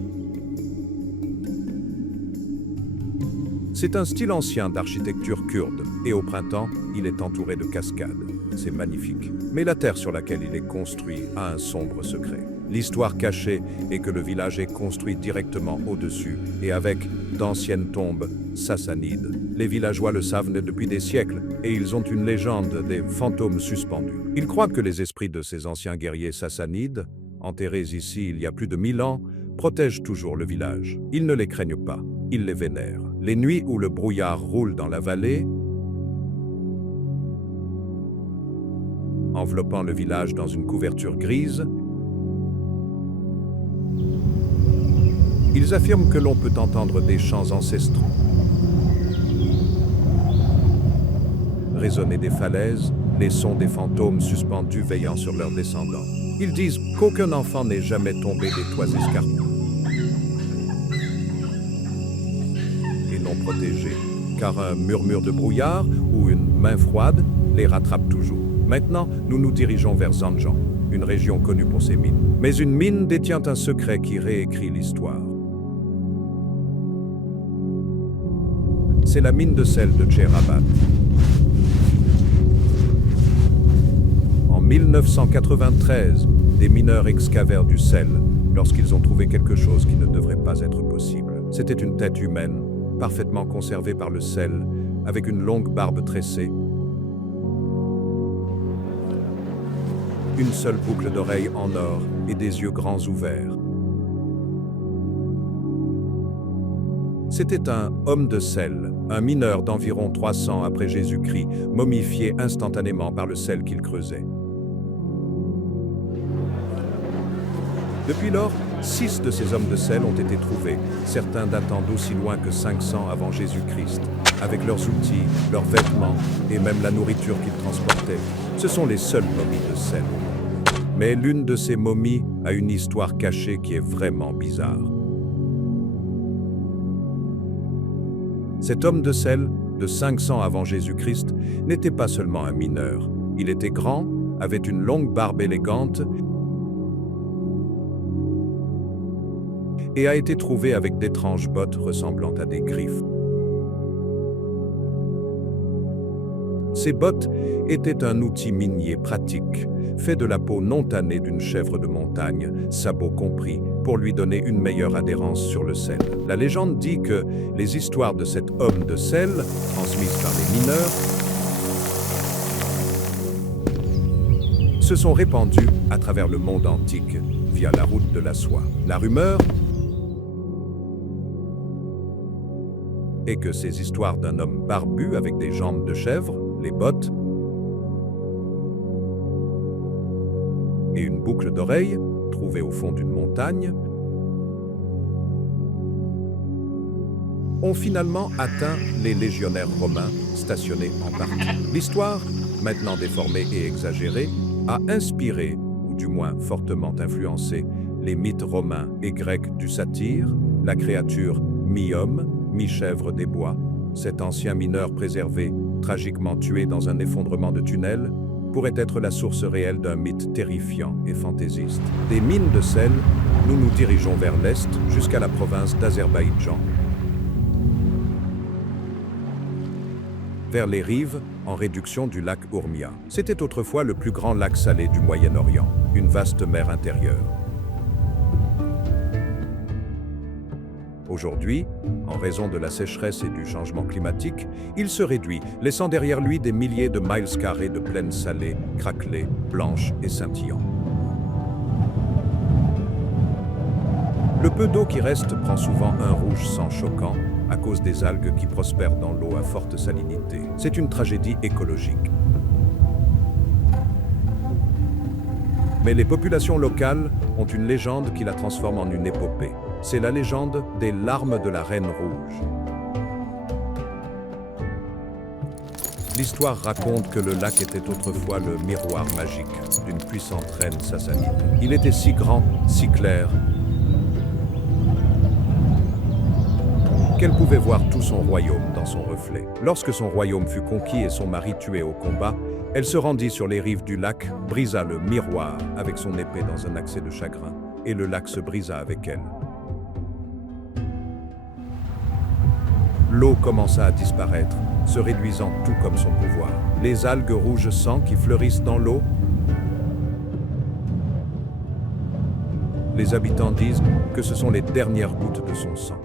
C'est un style ancien d'architecture kurde et au printemps, il est entouré de cascades. C'est magnifique. Mais la terre sur laquelle il est construit a un sombre secret. L'histoire cachée est que le village est construit directement au-dessus et avec d'anciennes tombes sassanides. Les villageois le savent depuis des siècles et ils ont une légende des fantômes suspendus. Ils croient que les esprits de ces anciens guerriers sassanides, enterrés ici il y a plus de 1000 ans, protègent toujours le village. Ils ne les craignent pas, ils les vénèrent. Les nuits où le brouillard roule dans la vallée, enveloppant le village dans une couverture grise, Ils affirment que l'on peut entendre des chants ancestraux résonner des falaises, les sons des fantômes suspendus veillant sur leurs descendants. Ils disent qu'aucun enfant n'est jamais tombé des toits escarpés et non protégé, car un murmure de brouillard ou une main froide les rattrape toujours. Maintenant, nous nous dirigeons vers Zanjan, une région connue pour ses mines. Mais une mine détient un secret qui réécrit l'histoire. C'est la mine de sel de Tcherabat. En 1993, des mineurs excavèrent du sel lorsqu'ils ont trouvé quelque chose qui ne devrait pas être possible. C'était une tête humaine, parfaitement conservée par le sel, avec une longue barbe tressée, une seule boucle d'oreille en or et des yeux grands ouverts. C'était un homme de sel, un mineur d'environ 300 après Jésus-Christ, momifié instantanément par le sel qu'il creusait. Depuis lors, 6 de ces hommes de sel ont été trouvés, certains datant d'aussi loin que 500 avant Jésus-Christ, avec leurs outils, leurs vêtements et même la nourriture qu'ils transportaient. Ce sont les seules momies de sel. Mais l'une de ces momies a une histoire cachée qui est vraiment bizarre. Cet homme de sel, de 500 avant Jésus-Christ, n'était pas seulement un mineur. Il était grand, avait une longue barbe élégante et a été trouvé avec d'étranges bottes ressemblant à des griffes. Ces bottes étaient un outil minier pratique, fait de la peau non tannée d'une chèvre de montagne, sabots compris, pour lui donner une meilleure adhérence sur le sel. La légende dit que les histoires de cet homme de sel, transmises par les mineurs, se sont répandues à travers le monde antique via la route de la soie. La rumeur est que ces histoires d'un homme barbu avec des jambes de chèvre, les bottes et une boucle d'oreille trouvée au fond d'une montagne ont finalement atteint les légionnaires romains stationnés en partie. L'histoire, maintenant déformée et exagérée, a inspiré, ou du moins fortement influencé, les mythes romains et grecs du satyre, la créature mi-homme, mi-chèvre des bois, cet ancien mineur préservé, tragiquement tué dans un effondrement de tunnel, pourrait être la source réelle d'un mythe terrifiant et fantaisiste. Des mines de sel, nous nous dirigeons vers l'est jusqu'à la province d'Azerbaïdjan. Vers les rives, en réduction du lac Urmia. C'était autrefois le plus grand lac salé du Moyen-Orient, une vaste mer intérieure. Aujourd'hui, en raison de la sécheresse et du changement climatique, il se réduit, laissant derrière lui des milliers de miles carrés de plaines salées, craquelées, blanches et scintillantes. Le peu d'eau qui reste prend souvent un rouge sang choquant à cause des algues qui prospèrent dans l'eau à forte salinité. C'est une tragédie écologique. Mais les populations locales ont une légende qui la transforme en une épopée. C'est la légende des larmes de la Reine Rouge. L'histoire raconte que le lac était autrefois le miroir magique d'une puissante reine sassanide. Il était si grand, si clair, qu'elle pouvait voir tout son royaume dans son reflet. Lorsque son royaume fut conquis et son mari tué au combat, elle se rendit sur les rives du lac, brisa le miroir avec son épée dans un accès de chagrin, et le lac se brisa avec elle. L'eau commença à disparaître, se réduisant tout comme son pouvoir. Les algues rouges sang qui fleurissent dans l'eau. Les habitants disent que ce sont les dernières gouttes de son sang,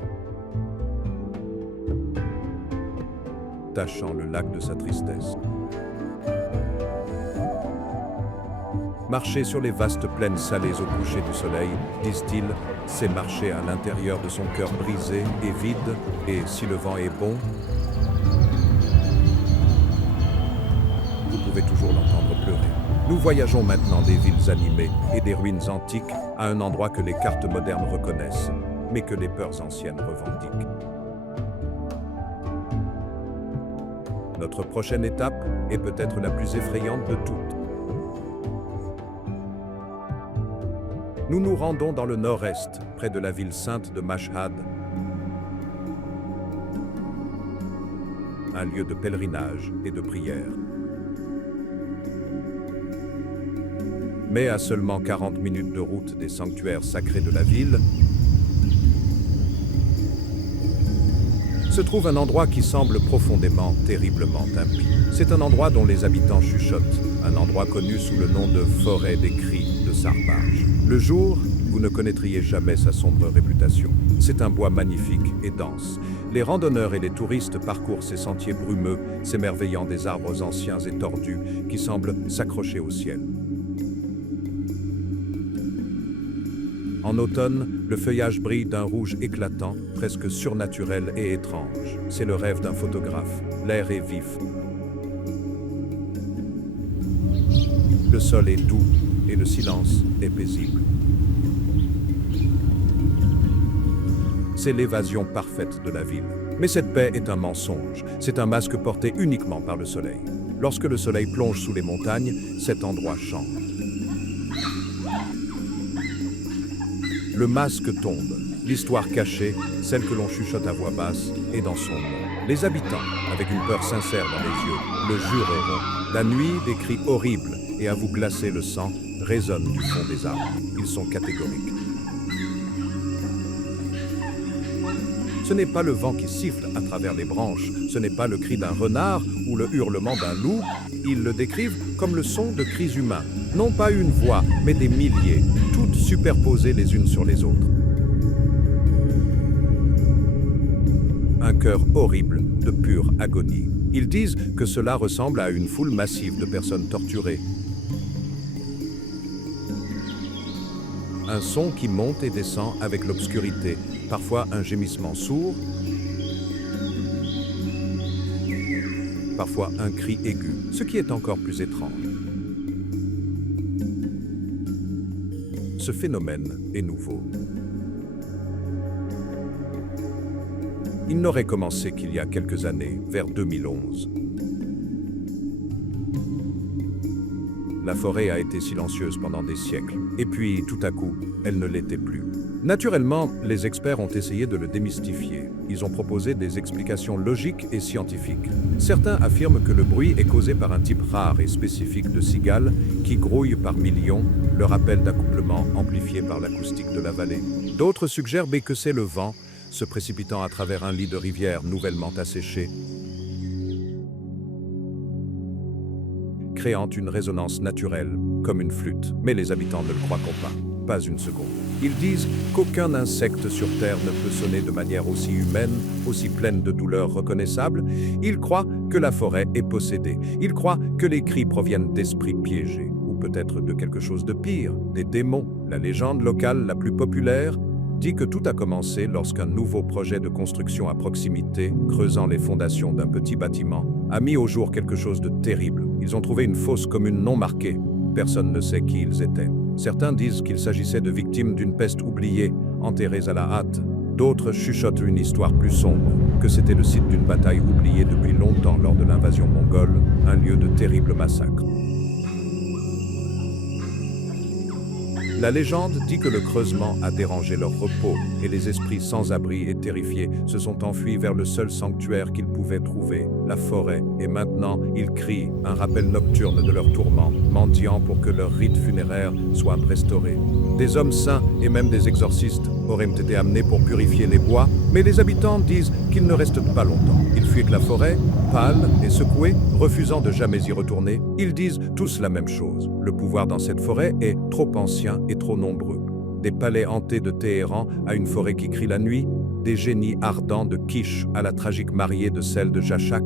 tachant le lac de sa tristesse. Marcher sur les vastes plaines salées au coucher du soleil, disent-ils, c'est marcher à l'intérieur de son cœur brisé et vide, et si le vent est bon, vous pouvez toujours l'entendre pleurer. Nous voyageons maintenant des villes animées et des ruines antiques à un endroit que les cartes modernes reconnaissent. mais que les peurs anciennes revendiquent. Notre prochaine étape est peut-être la plus effrayante de toutes. Nous nous rendons dans le nord-est, près de la ville sainte de Mashhad, un lieu de pèlerinage et de prière. Mais à seulement 40 minutes de route des sanctuaires sacrés de la ville, se trouve un endroit qui semble profondément, terriblement impie. C'est un endroit dont les habitants chuchotent, un endroit connu sous le nom de forêt des cris de Sarbarj. Le jour, vous ne connaîtriez jamais sa sombre réputation. C'est un bois magnifique et dense. Les randonneurs et les touristes parcourent ces sentiers brumeux, s'émerveillant des arbres anciens et tordus qui semblent s'accrocher au ciel. En automne, le feuillage brille d'un rouge éclatant, presque surnaturel et étrange. C'est le rêve d'un photographe. L'air est vif. Le sol est doux et le silence est paisible. C'est l'évasion parfaite de la ville. Mais cette paix est un mensonge. C'est un masque porté uniquement par le soleil. Lorsque le soleil plonge sous les montagnes, cet endroit change. Le masque tombe. L'histoire cachée, celle que l'on chuchote à voix basse, est dans son nom. Les habitants, avec une peur sincère dans les yeux, le jureront. La nuit, des cris horribles et à vous glacer le sang résonnent du fond des arbres. Ils sont catégoriques. Ce n'est pas le vent qui siffle à travers les branches, ce n'est pas le cri d'un renard ou le hurlement d'un loup. Ils le décrivent comme le son de cris humains. Non pas une voix, mais des milliers, toutes superposées les unes sur les autres. Un chœur horrible de pure agonie. Ils disent que cela ressemble à une foule massive de personnes torturées. Un son qui monte et descend avec l'obscurité, parfois un gémissement sourd, parfois un cri aigu, ce qui est encore plus étrange. Ce phénomène est nouveau. Il n'aurait commencé qu'il y a quelques années, vers 2011. La forêt a été silencieuse pendant des siècles, et puis, tout à coup, elle ne l'était plus. Naturellement, les experts ont essayé de le démystifier. Ils ont proposé des explications logiques et scientifiques. Certains affirment que le bruit est causé par un type rare et spécifique de cigales qui grouillent par millions, le rappel d'accouplement amplifié par l'acoustique de la vallée. D'autres suggèrent que c'est le vent, se précipitant à travers un lit de rivière nouvellement asséché, créant une résonance naturelle, comme une flûte. Mais les habitants ne le croient pas une seconde. Ils disent qu'aucun insecte sur Terre ne peut sonner de manière aussi humaine, aussi pleine de douleurs reconnaissables. Ils croient que la forêt est possédée. Ils croient que les cris proviennent d'esprits piégés, ou peut-être de quelque chose de pire, des démons. La légende locale la plus populaire dit que tout a commencé lorsqu'un nouveau projet de construction à proximité, creusant les fondations d'un petit bâtiment, a mis au jour quelque chose de terrible. Ils ont trouvé une fosse commune non marquée. Personne ne sait qui ils étaient. Certains disent qu'il s'agissait de victimes d'une peste oubliée, enterrées à la hâte. D'autres chuchotent une histoire plus sombre, que c'était le site d'une bataille oubliée depuis longtemps lors de l'invasion mongole, un lieu de terribles massacres. La légende dit que le creusement a dérangé leur repos et les esprits sans abri et terrifiés se sont enfuis vers le seul sanctuaire qu'ils pouvaient trouver, la forêt. Et maintenant, ils crient, un rappel nocturne de leur tourment, mendiant pour que leur rite funéraire soit restauré. Des hommes saints et même des exorcistes auraient été amenés pour purifier les bois, mais les habitants disent qu'ils ne restent pas longtemps. Ils fuient la forêt, pâles et secoués, refusant de jamais y retourner. Ils disent tous la même chose. Le pouvoir dans cette forêt est trop ancien et trop nombreux. Des palais hantés de Téhéran à une forêt qui crie la nuit, des génies ardents de Kish à la tragique mariée de celle de Jashak.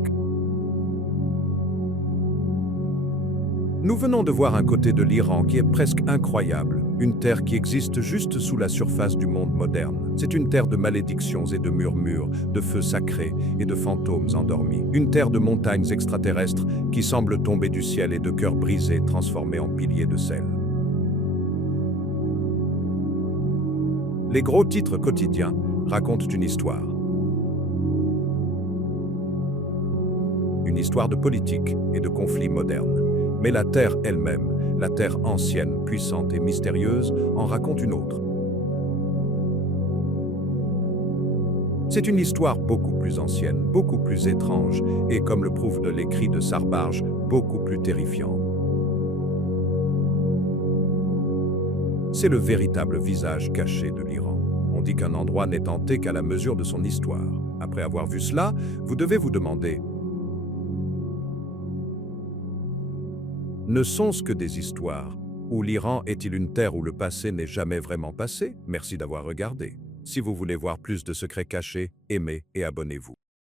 Nous venons de voir un côté de l'Iran qui est presque incroyable, une terre qui existe juste sous la surface du monde moderne. C'est une terre de malédictions et de murmures, de feux sacrés et de fantômes endormis. Une terre de montagnes extraterrestres qui semblent tomber du ciel et de cœurs brisés transformés en piliers de sel. Les gros titres quotidiens racontent une histoire. Une histoire de politique et de conflits modernes. Mais la Terre elle-même, la Terre ancienne, puissante et mystérieuse, en raconte une autre. C'est une histoire beaucoup plus ancienne, beaucoup plus étrange, et comme le prouve l'écrit de Sarbarge, beaucoup plus terrifiant. C'est le véritable visage caché de l'Iran. On dit qu'un endroit n'est hanté qu'à la mesure de son histoire. Après avoir vu cela, vous devez vous demander: ne sont-ce que des histoires? Ou l'Iran est-il une terre où le passé n'est jamais vraiment passé? Merci d'avoir regardé. Si vous voulez voir plus de secrets cachés, aimez et abonnez-vous.